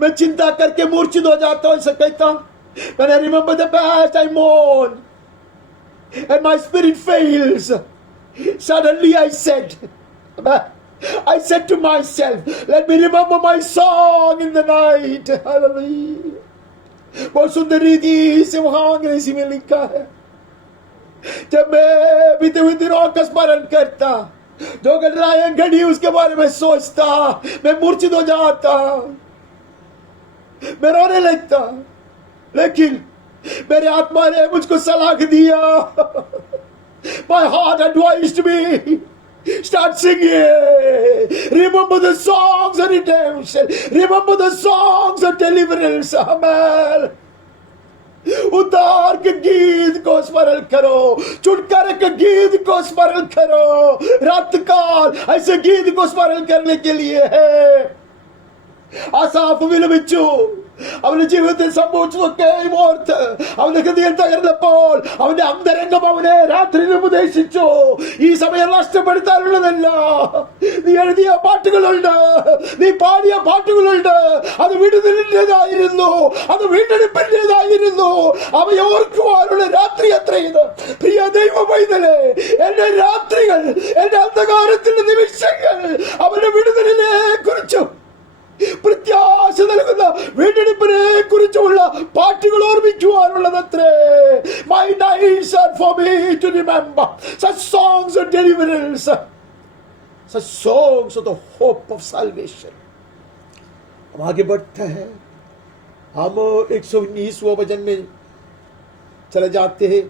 मैं चिंता करके मूर्छित हो जाता हूं. ऐसा कहता. When I remember the past, I mourn and my spirit fails. Suddenly I said to myself, let me remember my song in the night. Hallelujah. बहुत सुंदर रीति से वहां अंग्रेजी में लिखा है, जब मैं बीते हुए दिनों का स्मरण करता, जो घटनाएं घड़ी उसके बारे में सोचता, मैं मूर्छित हो जाता, मैं रोने लगता। लेकिन मेरे आत्मा ने मुझको सलाह दिया, My heart advised me, start singing. Remember the songs of redemption. Remember the songs of deliverance. Amen. उद्धार के गीत को स्मरण करो, छुटकारे के गीत को स्मरण करो। रात काल ऐसे गीत को स्मरण करने के लिए है। ആസാഫ് വിലപിച്ചു, അവന്റെ ജീവിതത്തിൽ സംഭവിച്ചതൊക്കെയും ഓർത്ത് അവന്റെ ഹൃദയം തകർന്നപ്പോൾ അവന്റെ അന്തരംഗം അവനെ രാത്രിയിൽ ഉപദേശിച്ചു, ഈ സമയം നഷ്ടപ്പെടുത്താനുള്ളതല്ല. നീ എഴുതിയ പാട്ടുകളുണ്ട്, നീ പാടിയ പാട്ടുകളുണ്ട്, അത് വിടുതലിന്റേതായിരുന്നു, അത് വീണ്ടെടുപ്പിന്റേതായിരുന്നു. അവയെ ഓർക്കുവാനുള്ള രാത്രി അത്രയത്. പ്രിയ ദൈവ പൈതലേ, എന്റെ രാത്രികൾ, എന്റെ അന്ധകാരത്തിന്റെ നിമിഷങ്ങൾ അവന്റെ വിടുതലിനെ കുറിച്ചും പ്രത്യാശ നൽകുന്ന വീണ്ടെടുപ്പിനെ കുറിച്ചുള്ള പാട്ടുകൾ ഓർമ്മിക്കുവാനുള്ളതത്രേ. My nights are for me to remember such songs of deliverance, such songs of the hope of salvation. हम आगे बढ़ते हैं, हम 119वां भजन में चले जाते हैं.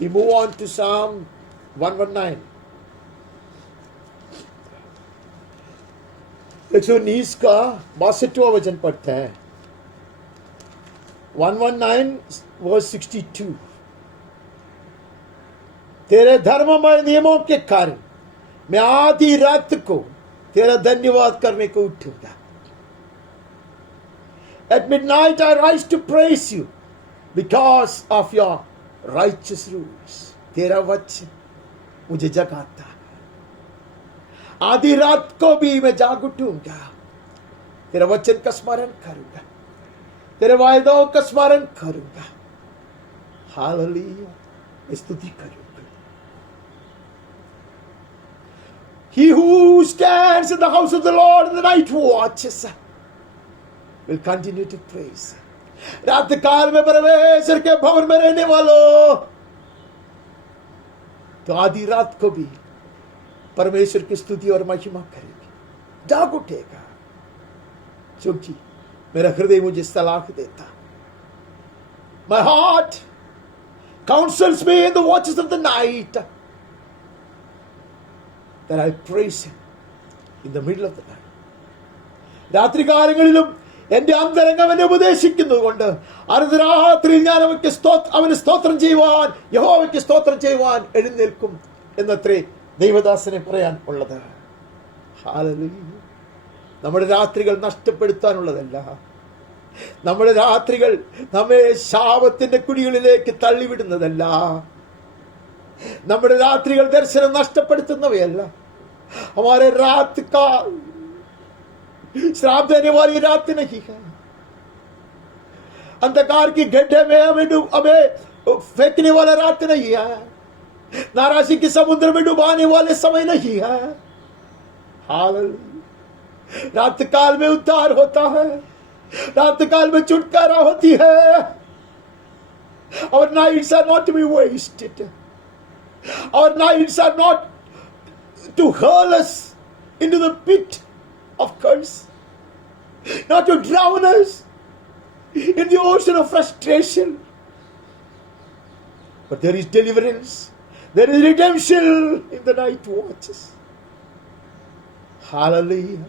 We move on to Psalm 119. 119 का 62वां वचन पढ़ते हैं. 119 verse 62. तेरे धर्ममय नियमों के कारण मैं आधी रात को तेरा धन्यवाद करने को उठूंगा. At midnight I rise to praise you because of your righteous rules. तेरा वचन मुझे जगाता है. आधी रात को भी मैं जाग उठूंगा, तेरे वचन का स्मरण करूंगा, तेरे वायदों का स्मरण करूंगा. हालेलुया, स्तुति करूंगा. He who stands in the house of the Lord in the night watches will continue to praise. रात काल में परमेश्वर के भवन में रहने वालों तो आधी रात को भी परमेश्वर की स्तुति और महिमा करेगी, जाग उठेगा, क्योंकि मेरा हृदय मुझे सलाह देता. My heart counsels me in the watches of the night that I praise him in the middle of the night. രാത്രികാലങ്ങളിലും എന്റെ അന്തരംഗം എന്നെ ഉപദേശിക്കുന്നത് കൊണ്ട് അർദ്ധരാത്രിയിൽ ഞാൻ അവന് സ്തോത്രം ചെയ്യുവാൻ, യഹോവയ്ക്ക് സ്തോത്രം ചെയ്യുവാൻ എഴുന്നേൽക്കും എന്നത്രേ ദൈവദാസനെ പറയാൻ ഉള്ളത്. ഹല്ലേലൂയ. നമ്മുടെ രാത്രികൾ നഷ്ടപ്പെടുത്താനുള്ളതല്ല. നമ്മുടെ രാത്രികൾ നമ്മെ ശാപത്തിന്റെ കുഴികളിലേക്ക് തള്ളിവിടുന്നതല്ല. നമ്മുടെ രാത്രികൾ ദർശനം നഷ്ടപ്പെടുത്തുന്നവയല്ല. हमारे रात का श्राप देने वाली रात नहीं है. अंधकार की गड्ढे में हमें फेंकने वाला रात नहीं है. नाराजी के समुद्र में डुबाने वाले समय नहीं है. हालेलुया. रात काल में उद्धार होता है, रात काल में छुटकारा होती है. Our nights are not to be wasted. Our nights are not to hurl us into the pit of curse, not to drown us in the ocean of frustration. But there is deliverance, there is redemption in the night watches. Hallelujah.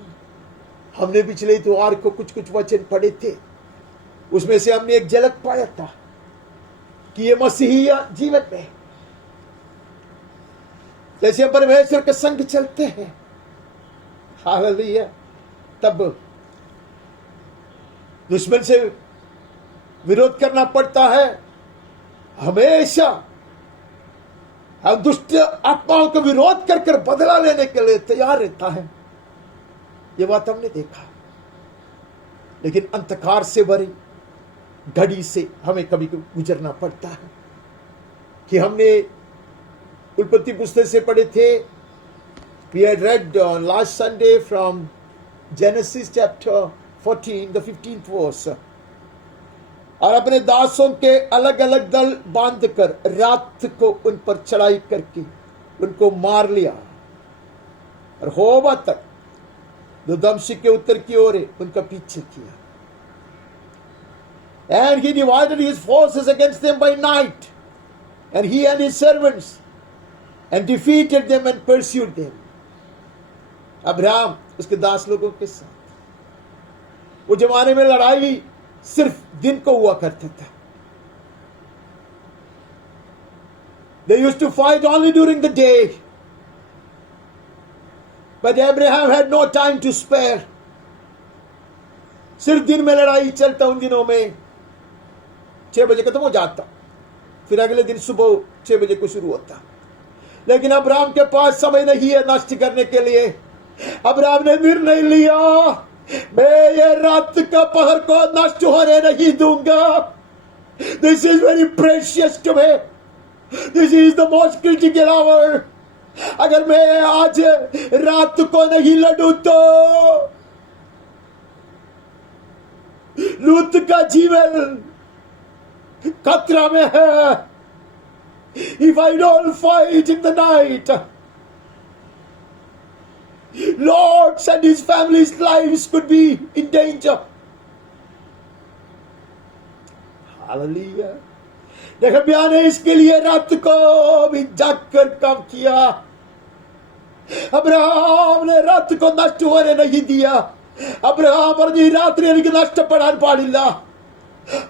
हमने पिछले इतवार को कुछ वचन पढ़े थे, उसमें से हमने एक झलक पाया था कि ये मसीही जीवन में जैसे हम परमेश्वर के संग चलते हैं, हालेलुया, तब दुश्मन से विरोध करना पड़ता है. हमेशा हम दुष्ट आत्माओं का विरोध कर बदला लेने के लिए तैयार रहता है. ये बात हमने देखा. लेकिन अंधकार से भरी घड़ी से हमें कभी गुजरना पड़ता है. कि हमने उत्पत्ति पुस्तक से पढ़े थे. We had read last Sunday from Genesis chapter 14, the 15th verse. और अपने दासों के अलग अलग दल बांधकर रात को उन पर चढ़ाई करके उनको मार लिया और होबा तक जो दमश्क के उत्तर की ओर है उनका पीछे किया. And he divided his forces against them by night, and he and his servants, and defeated them and pursued them. Abraham उसके दास लोगों के साथ. वो जमाने में लड़ाई सिर्फ दिन को हुआ करता था. They used to fight only during the day. But Abraham had no time to spare. सिर्फ दिन में लड़ाई चलता. उन दिनों में 6 बजे खत्म हो जाता, फिर अगले दिन सुबह 6 बजे को शुरू होता. लेकिन अब्राहम के पास समय नहीं है नष्ट करने के लिए. अब्राहम ने निर्णय लिया, मैं ये रात का पहर को नष्ट होने नहीं दूंगा. This is very precious to me. This is the most critical hour. अगर मैं आज रात को नहीं लड़ूं तो लूत का जीवन खतरा में है. If I don't fight in the night, Lord's and his family's lives could be in danger. Hallelujah. नेहम्याह ने इसके लिए रात को भी जागकर काम किया. अब्राहम ने रात को नष्ट होने नहीं दिया. അബ്രഹാം പറഞ്ഞു ഈ രാത്രി എനിക്ക് നഷ്ടപ്പെടാൻ പാടില്ല.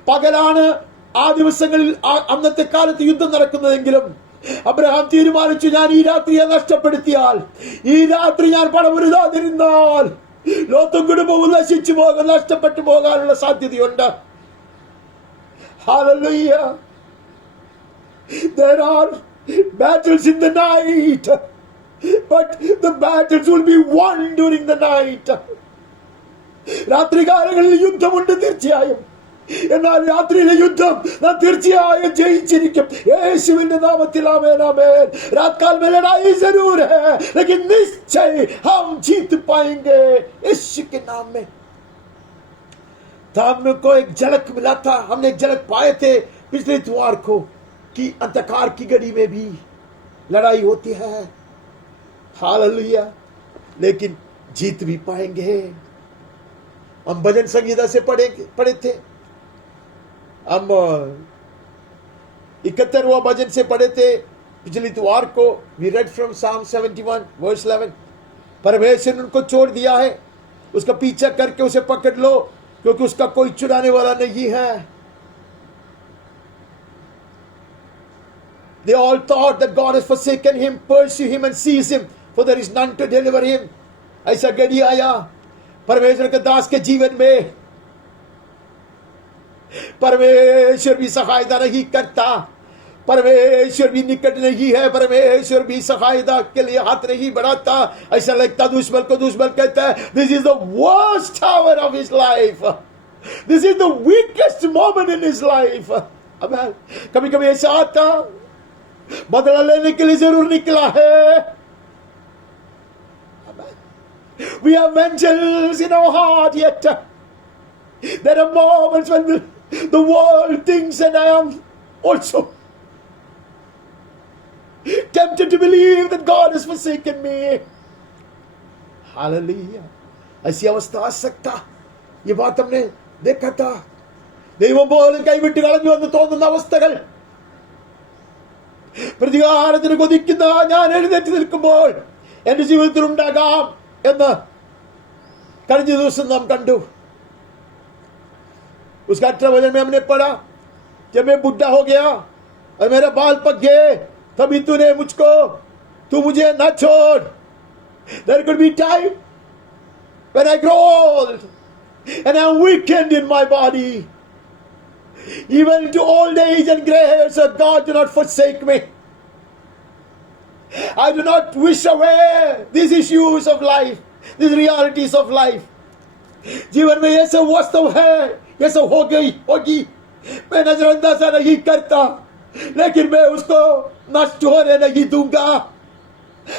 പകലാണ് ആ ദിവസങ്ങളിൽ അന്നത്തെ കാലത്ത് യുദ്ധം നടക്കുന്നതെങ്കിലും അബ്രഹാം തീരുമാനിച്ചു, ഞാൻ ഈ രാത്രിയെ നഷ്ടപ്പെടുത്തിയാൽ, ഈ രാത്രി ഞാൻ പണമൊരുതാതിരുന്നാൽ ലോത്തും കുടുംബവും നശിച്ചു പോകാൻ, നഷ്ടപ്പെട്ടു പോകാനുള്ള സാധ്യതയുണ്ട്. Hallelujah. There are battles in the night, but the battles will be won during the night. രാത്രികാലങ്ങളിൽ യുദ്ധമുണ്ട് തീർച്ചയായും. എന്നാൽ രാത്രിയിലെ യുദ്ധം നാം തീർച്ചയായും ജയിച്ചിരിക്കും യേശുവിന്റെ നാമത്തിൽ. ആമേൻ ആമേൻ. रात काल में लड़ाई जरूर है, लेकिन निश्चय हम जीत पाएंगे यीशु के नाम में. हमको एक झलक मिला था, हमने एक झलक पाए थे पिछले इतवार को कि अंधकार की घड़ी में भी लड़ाई होती है. हालेलुया. लेकिन जीत भी पाएंगे. हम भजन संगीता से पढ़े थे. हम 71वां भजन से पढ़े थे पिछले इतवार को. We read from Psalm 71 verse 11. परमेश्वर ने उनको छोड़ दिया है, उसका पीछा करके उसे पकड़ लो, क्योंकि उसका कोई चुराने वाला नहीं है. They all thought that God has forsaken him. Pursue him and seize him, for there is none to deliver him. ऐसा घड़ी आया परमेश्वर के दास के जीवन में. परमेश्वर भी सहायता नहीं करता, परमेश्वर भी निकट नहीं है, परमेश्वर भी सहायता के लिए हाथ नहीं बढ़ाता. ऐसा लगता दुश्मन को. दुश्मन कहता है, this is the worst hour of his life, this is the weakest moment in his life. अब कभी कभी ऐसा आता, बदला लेने के लिए जरूर निकला है. We have vengeance in our heart, yet there are moments when the world thinks that I am also tempted to believe that God has forsaken me. Hallelujah. ऐसी अवस्था आ सकता. ये बात हमने देखा था. ദൈവം പോലും കൈവിട്ട് കളഞ്ഞു എന്ന് തോന്നുന്ന അവസ്ഥകൾ. പ്രതികാരത്തിന് കൊതിക്കുന്ന ഞാൻ എഴുന്നേറ്റ് നിൽക്കുമ്പോൾ എന്റെ ജീവിതത്തിൽ ഉണ്ടാകാം എന്ന് കഴിഞ്ഞ ദിവസം നാം കണ്ടു. उसका 18 वचन में हमने पढ़ा, जब मैं बुढ़ा हो गया और मेरे बाल पक गए, तभी तू मुझे न छोड़. There could be time when I grow old and I am weakened in my body, even to old age and gray hairs. So God, do not forsake me. I do not wish away these issues of life, these realities of life. जीवन में ये सब वास्तव है, ये सब होगी. मैं नजरअंदाज नहीं करता, लेकिन मैं उसको नष्ट होने नहीं दूंगा.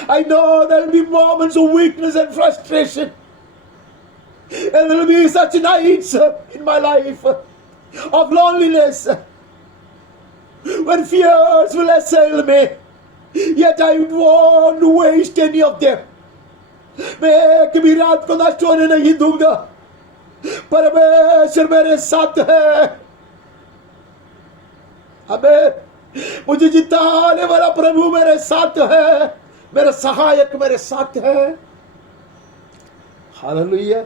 I know there will be moments of weakness and frustration, and there will be such nights in my life. of loneliness, when fears will assail me, yet I won't waste any of them. मैं एक भी रात को नष्ट होने नहीं दूंगा. परमेश्वर मेरे साथ है. अबे मुझे जिताने वाला प्रभु मेरे साथ है. मेरा सहायक मेरे साथ है. हालेलुया.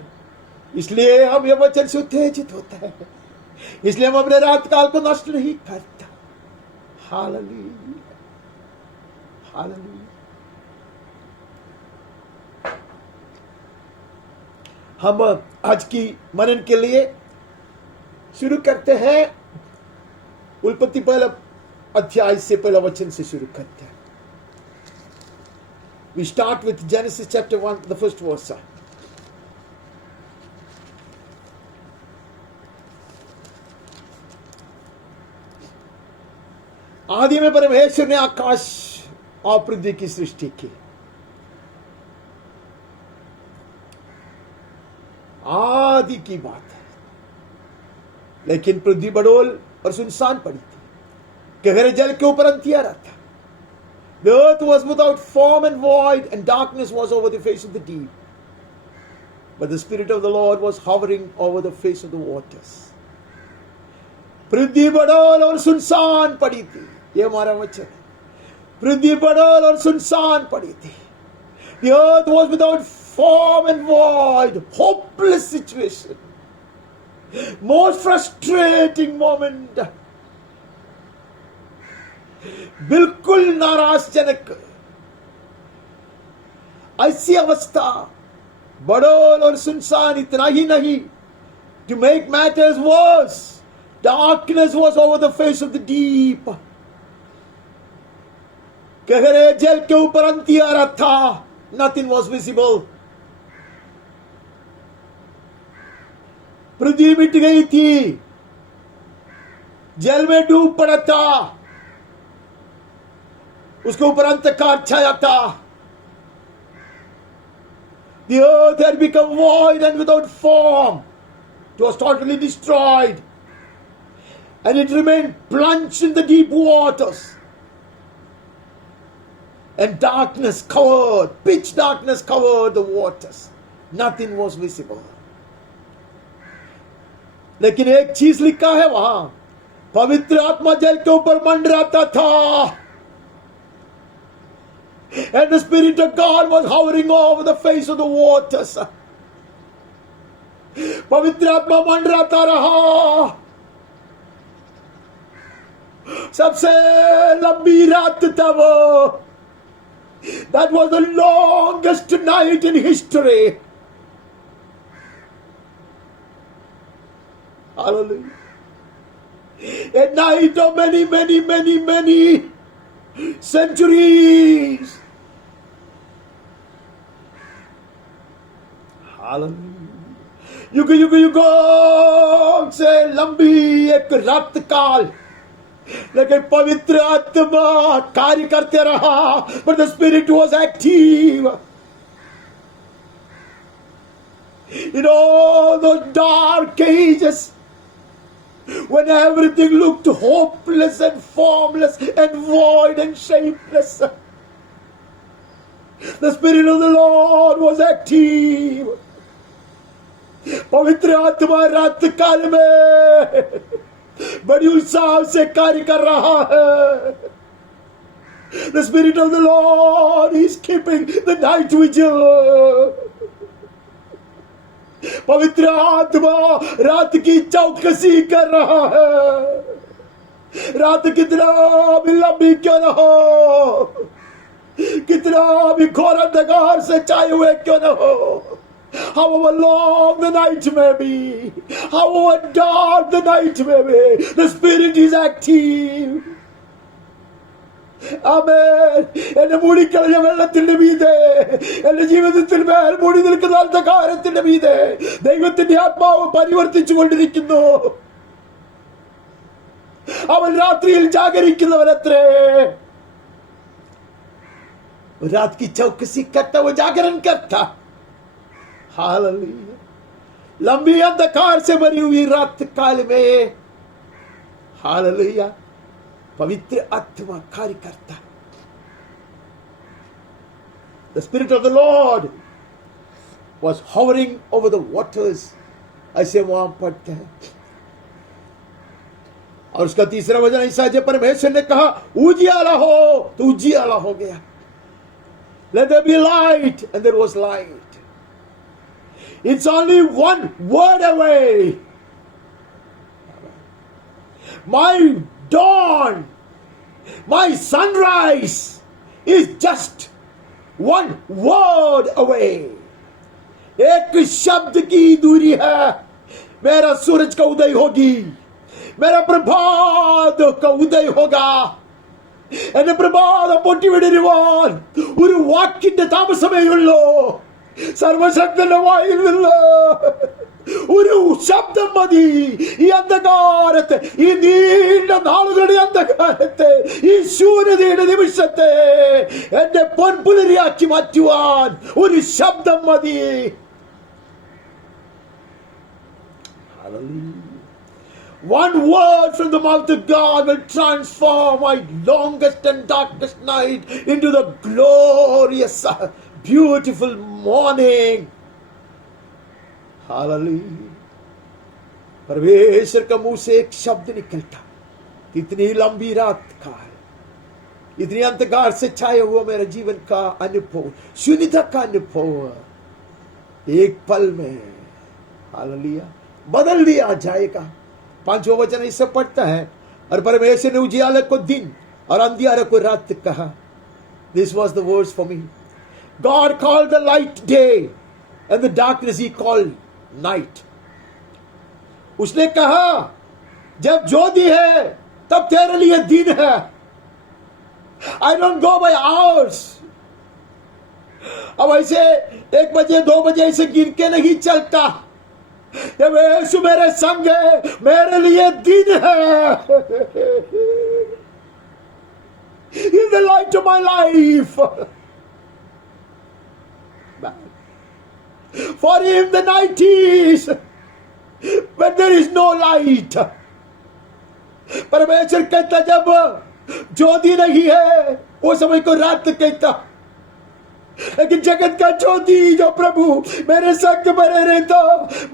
इसलिए हम ये वचन से उत्तेजित होते हैं. इसलिए हम अपने रात काल को नष्ट नहीं करता. हालेलुया. हालेलुया. हम आज की मनन के लिए शुरू करते हैं. उत्पत्ति पहला अध्याय से पहला वचन से शुरू करते हैं. We start with Genesis chapter 1, the first verse. आदि में परमेश्वर ने आकाश और पृथ्वी की सृष्टि की. आदि की बात है. लेकिन पृथ्वी बडोल और सुनसान पड़ी थी. गहरे जल के ऊपर अंधियारा था. The earth was without form and void, and darkness was over the face of the deep. But the Spirit of the Lord was hovering over the face of the waters. पृथ्वी बडोल और सुनसान पड़ी थी. ये हमारा वचन है. पृथ्वी बडोल और सुनसान पड़ी थी. The earth was without form and void. Hopeless situation. Most frustrating moment. बिल्कुल नाराजजनक ऐसी अवस्था. बडोल और सुनसान. इतना ही नहीं, to make matters worse, darkness was over the face of the deep. गहरे जल के ऊपर अंधियारा था. Nothing was visible. पृथ्वी मिट गई थी. जल में डूब पड़ा था. उसके ऊपर अंधकार छाया था. The earth had become void and without form. It was totally destroyed. And it remained plunged in the deep waters. And darkness covered, pitch darkness covered the waters. Nothing was visible. लेकिन एक चीज लिखा है वहां. पवित्र आत्मा जल के ऊपर मंडराता था. And the Spirit of God was hovering over the face of the waters. पवित्र आत्मा मंडराता रहा. सबसे लंबी रात था वो. That was the longest night in history. Hallelujah. A night of many centuries. Hallelujah. युगों से लंबी एक रात काल. लेकिन पवित्र आत्मा कार्य करते रहा. But the Spirit was active. In all those dark ages, when everything looked hopeless and formless and void and shapeless, the Spirit of the Lord was active. पवित्र आत्मा रात काल में बड़ी उत्साह से कार्य कर रहा है. The Spirit of the Lord is keeping the night vigil. पवित्र आत्मा रात की चौकसी कर रहा है. रात कितना भी लंबी क्यों न हो, कितना भी घोर अंधकार से छाए हुए क्यों न हो, however long the night may be, however dark the night may be, the Spirit is active. Amen. എന്നെ മൂടിക്കളഞ്ഞ വെള്ളത്തിന്റെ മീതെ, എന്റെ ജീവിതത്തിൽ മേൽ മൂടി നിൽക്കുന്ന അന്ധകാരത്തിന്റെ മീതെ ദൈവത്തിന്റെ ആത്മാവ് പരിവർത്തിച്ചു കൊണ്ടിരിക്കുന്നു. അവൻ രാത്രിയിൽ ജാഗരിക്കുന്നവനത്രേ. रात की चौकसी करता, वो जागरण करता. हालेलुया. लंबी अंधकार से भरी हुई रात काल में हालेलुया। पवित्र आत्मा कार्य करता। The Spirit of the Lord was hovering over the waters, ऐसे वहां पढ़ते हैं। और उसका तीसरा वचन ऐसा है, जब परमेश्वर ने कहा उजियाला हो तो उजियाला हो गया। Let there be light, and there was light. It's only one word away. My dawn, my sunrise is just one word away. एक शब्द की दूरी है, मेरा सूरज का उदय होगी, मेरा प्रभात का उदय होगा. എന്റെ പ്രഭാതം പൊട്ടിവിടരുവാൻ ഒരു വാക്കിന്റെ താമസമേയുള്ളൂ. സർവശക്തന്റെ വായിൽ നിന്ന് ഒരു ശബ്ദം മതി. ഈ അന്ധകാരത്തെ, ഈ നീണ്ട നാളുകളുടെ അന്ധകാരത്തെ, ഈ ശൂന്യതയുടെ നിമിഷത്തെ എന്റെ പൊൻപുലരിയാക്കി മാറ്റുവാൻ ഒരു ശബ്ദം മതി. Hallelujah. One word from the mouth of God will transform my longest and darkest night into the glorious, beautiful morning. Hallelujah. परमेश्वर का मुंह से एक शब्द निकलता, इतनी लंबी रात का, इतनी अंधकार से छाया हुआ मेरा जीवन का अनुभव, शून्यता का अनुभव एक पल में, हालेलुया, बदल दिया जाएगा. पांचवा वचन इससे पढ़ता है, और परमेश्वर ने उजियाले को दिन और अंधियारे को रात कहा. This was the verse for me. God called the light day and the darkness he called night. उसने कहा जब ज्योति है तब तेरे लिए दिन है. I don't go by hours. अब ऐसे 1 बजे 2 बजे ऐसे गिन के नहीं चलता. जब यीशु मेरे संग है, मेरे लिए दिन है. He is the light of my life. For him the night is when there is no light. परमेश्वर कहता जब ज्योति नहीं है वो समय को रात कहता. लेकिन जगत का ज्योति जो प्रभु मेरे संग बने रहता,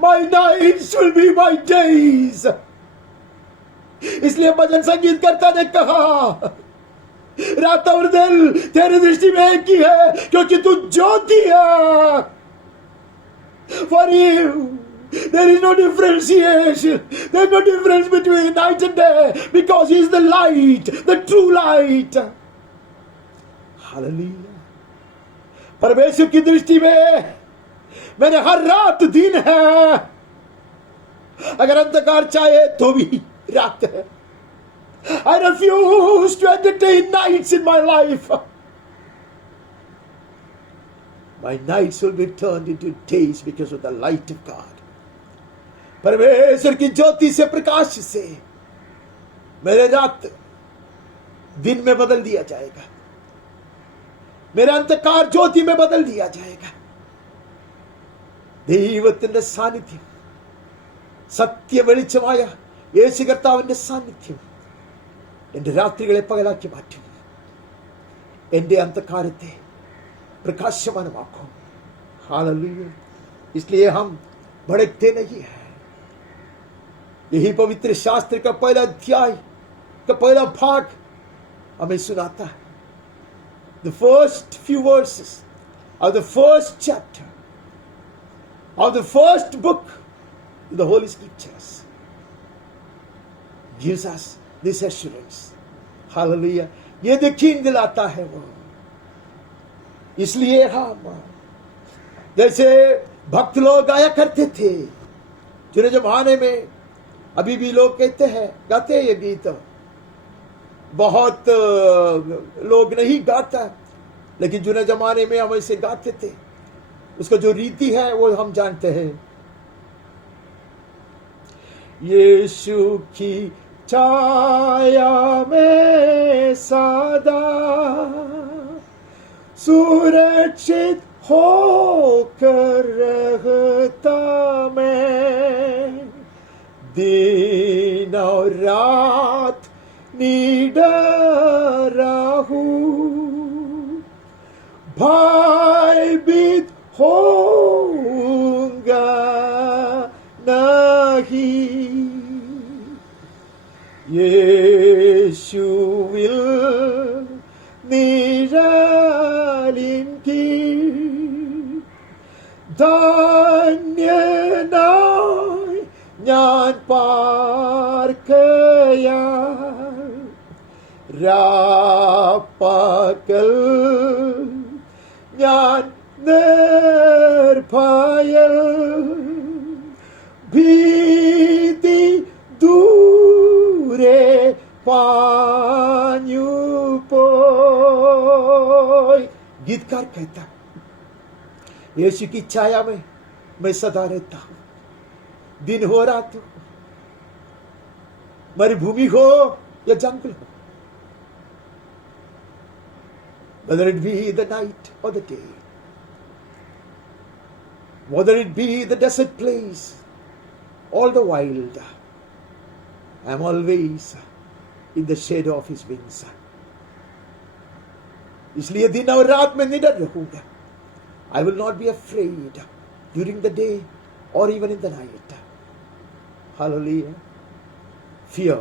my nights will be my days. इसलिए भजन संगीत करता ने कहा रात और दिन तेरी दृष्टि में एक ही है, क्योंकि तू ज्योति है. For you there is no differentiation, there is no difference between night and day, because he is the light, the true light. Hallelujah. परमेश्वर की दृष्टि में मेरे हर रात दिन है. अगर अंधकार चाहे तो भी रात है. I refuse to entertain nights in my life. My nights will be turned into days because of the light of God. परमेश्वर की ज्योति से, प्रकाश से मेरे रात दिन में बदल दिया जाएगा. मेरा अंधकार ज्योति में बदल दिया जाएगा. ദൈവത്തിന്റെ സാന്നിധ്യം, സത്യ വെളിച്ചമായ യേശു കർത്താവിന്റെ സാന്നിധ്യം എന്റെ രാത്രികളെ പകലാക്കി മാറ്റും. എന്റെ അന്ധകാരത്തെ प्रकाशमानमाखो. हालेलुया. इसलिए हम भड़कते नहीं है. यही पवित्र शास्त्र का पहला अध्याय का पहला भाग हमें सुनाता है. The first few verses of the first chapter of the first book of the Holy Scriptures gives us this assurance. Hallelujah. ये यकीन दिलाता है वो. इसलिए हम जैसे भक्त लोग गाया करते थे जुने जमाने में, अभी भी लोग कहते हैं, गाते हैं ये गीत. बहुत लोग नहीं गाता, लेकिन जुने जमाने में हम ऐसे गाते थे. उसका जो रीति है वो हम जानते हैं. यीशु की छाया में सदा सुरक्षित होकर रहता मैं, दिन और रात निडराहू, भयभीत होऊंगा नहीं। യേശുവിൽ നിഴലിൻ കീഴിൽ ധന്യനായി ഞാൻ പാർക്കയാൽ, രാപ്പകൽ ഞാൻ നിർഭയൽ, ഭീതി दूरे पान्यू पोय। गीतकार कहता, यीशु की छाया में मैं सदा रहता हूं, दिन हो रात हो, मरुभूमि हो या जंगल हो, whether it be the night or the day, whether it be the desert place or the wild, I am always in the shadow of his wings. इसलिए दिन और रात में निडर रहूंगा. I will not be afraid during the day or even in the night. Hallelujah. Fear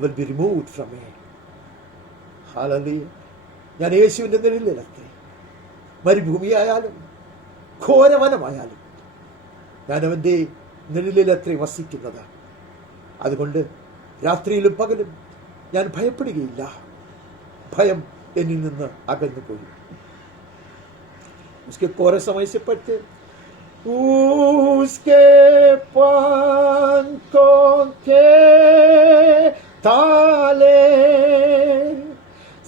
will be removed from me. Hallelujah. ഞാൻ യേശുവിന്റെ നിഴലിലത്രേ. മരുഭൂമിയായാലും ഘോരവനമായാലും ഞാൻ അവന്റെ നിഴലിലത്രേ വസിക്കുന്നത്. അതുകൊണ്ട് രാത്രിയിലും പകലും ഞാൻ ഭയപ്പെടുകയില്ല. ഭയം എന്നിൽ നിന്ന് അകന്നു പോയി. उसके कोरे समय से पढ़ते, उसके पंखों के ताले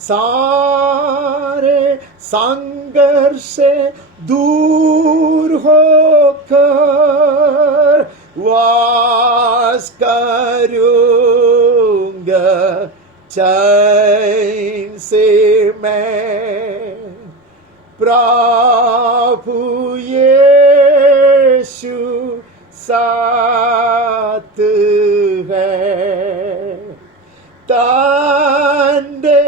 सारे संघर्ष से दूर होकर वास करूंगा चैन से मैं, प्रभु यीशु साथ है. തന്റെ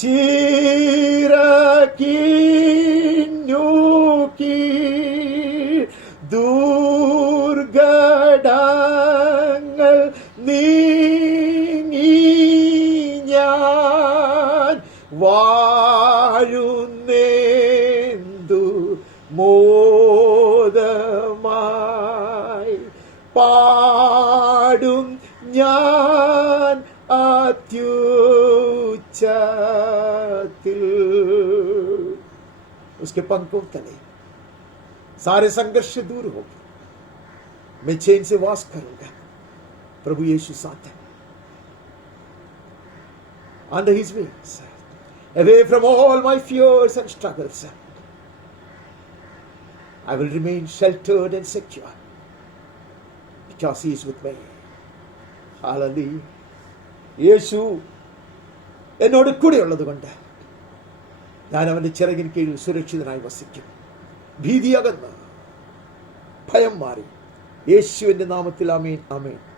ചിറകിന്നൂക്കി ദുർഘടങ്ങൾ നീങ്ങി ഞാൻ വാഴുന്നെന്തു മോദമായി പാടും ഞാൻ अत्युच्चतिल. उसके पंखों तले सारे संघर्ष से दूर होगी. मैं चैन से वास करूंगा. प्रभु यीशु साथ है. Under his wings, away from all my fears and struggles, I will remain sheltered and secure because he is with me. Hallelujah. യേശു എന്നോട് കൂടെയുള്ളത് കൊണ്ട് ഞാൻ അവന്റെ ചിറകിൻ കീഴിൽ സുരക്ഷിതനായി വസിക്കും. ഭീതി അകന്ന് ഭയം മാറി. യേശുവിന്റെ നാമത്തിൽ ആമേൻ, ആമേൻ.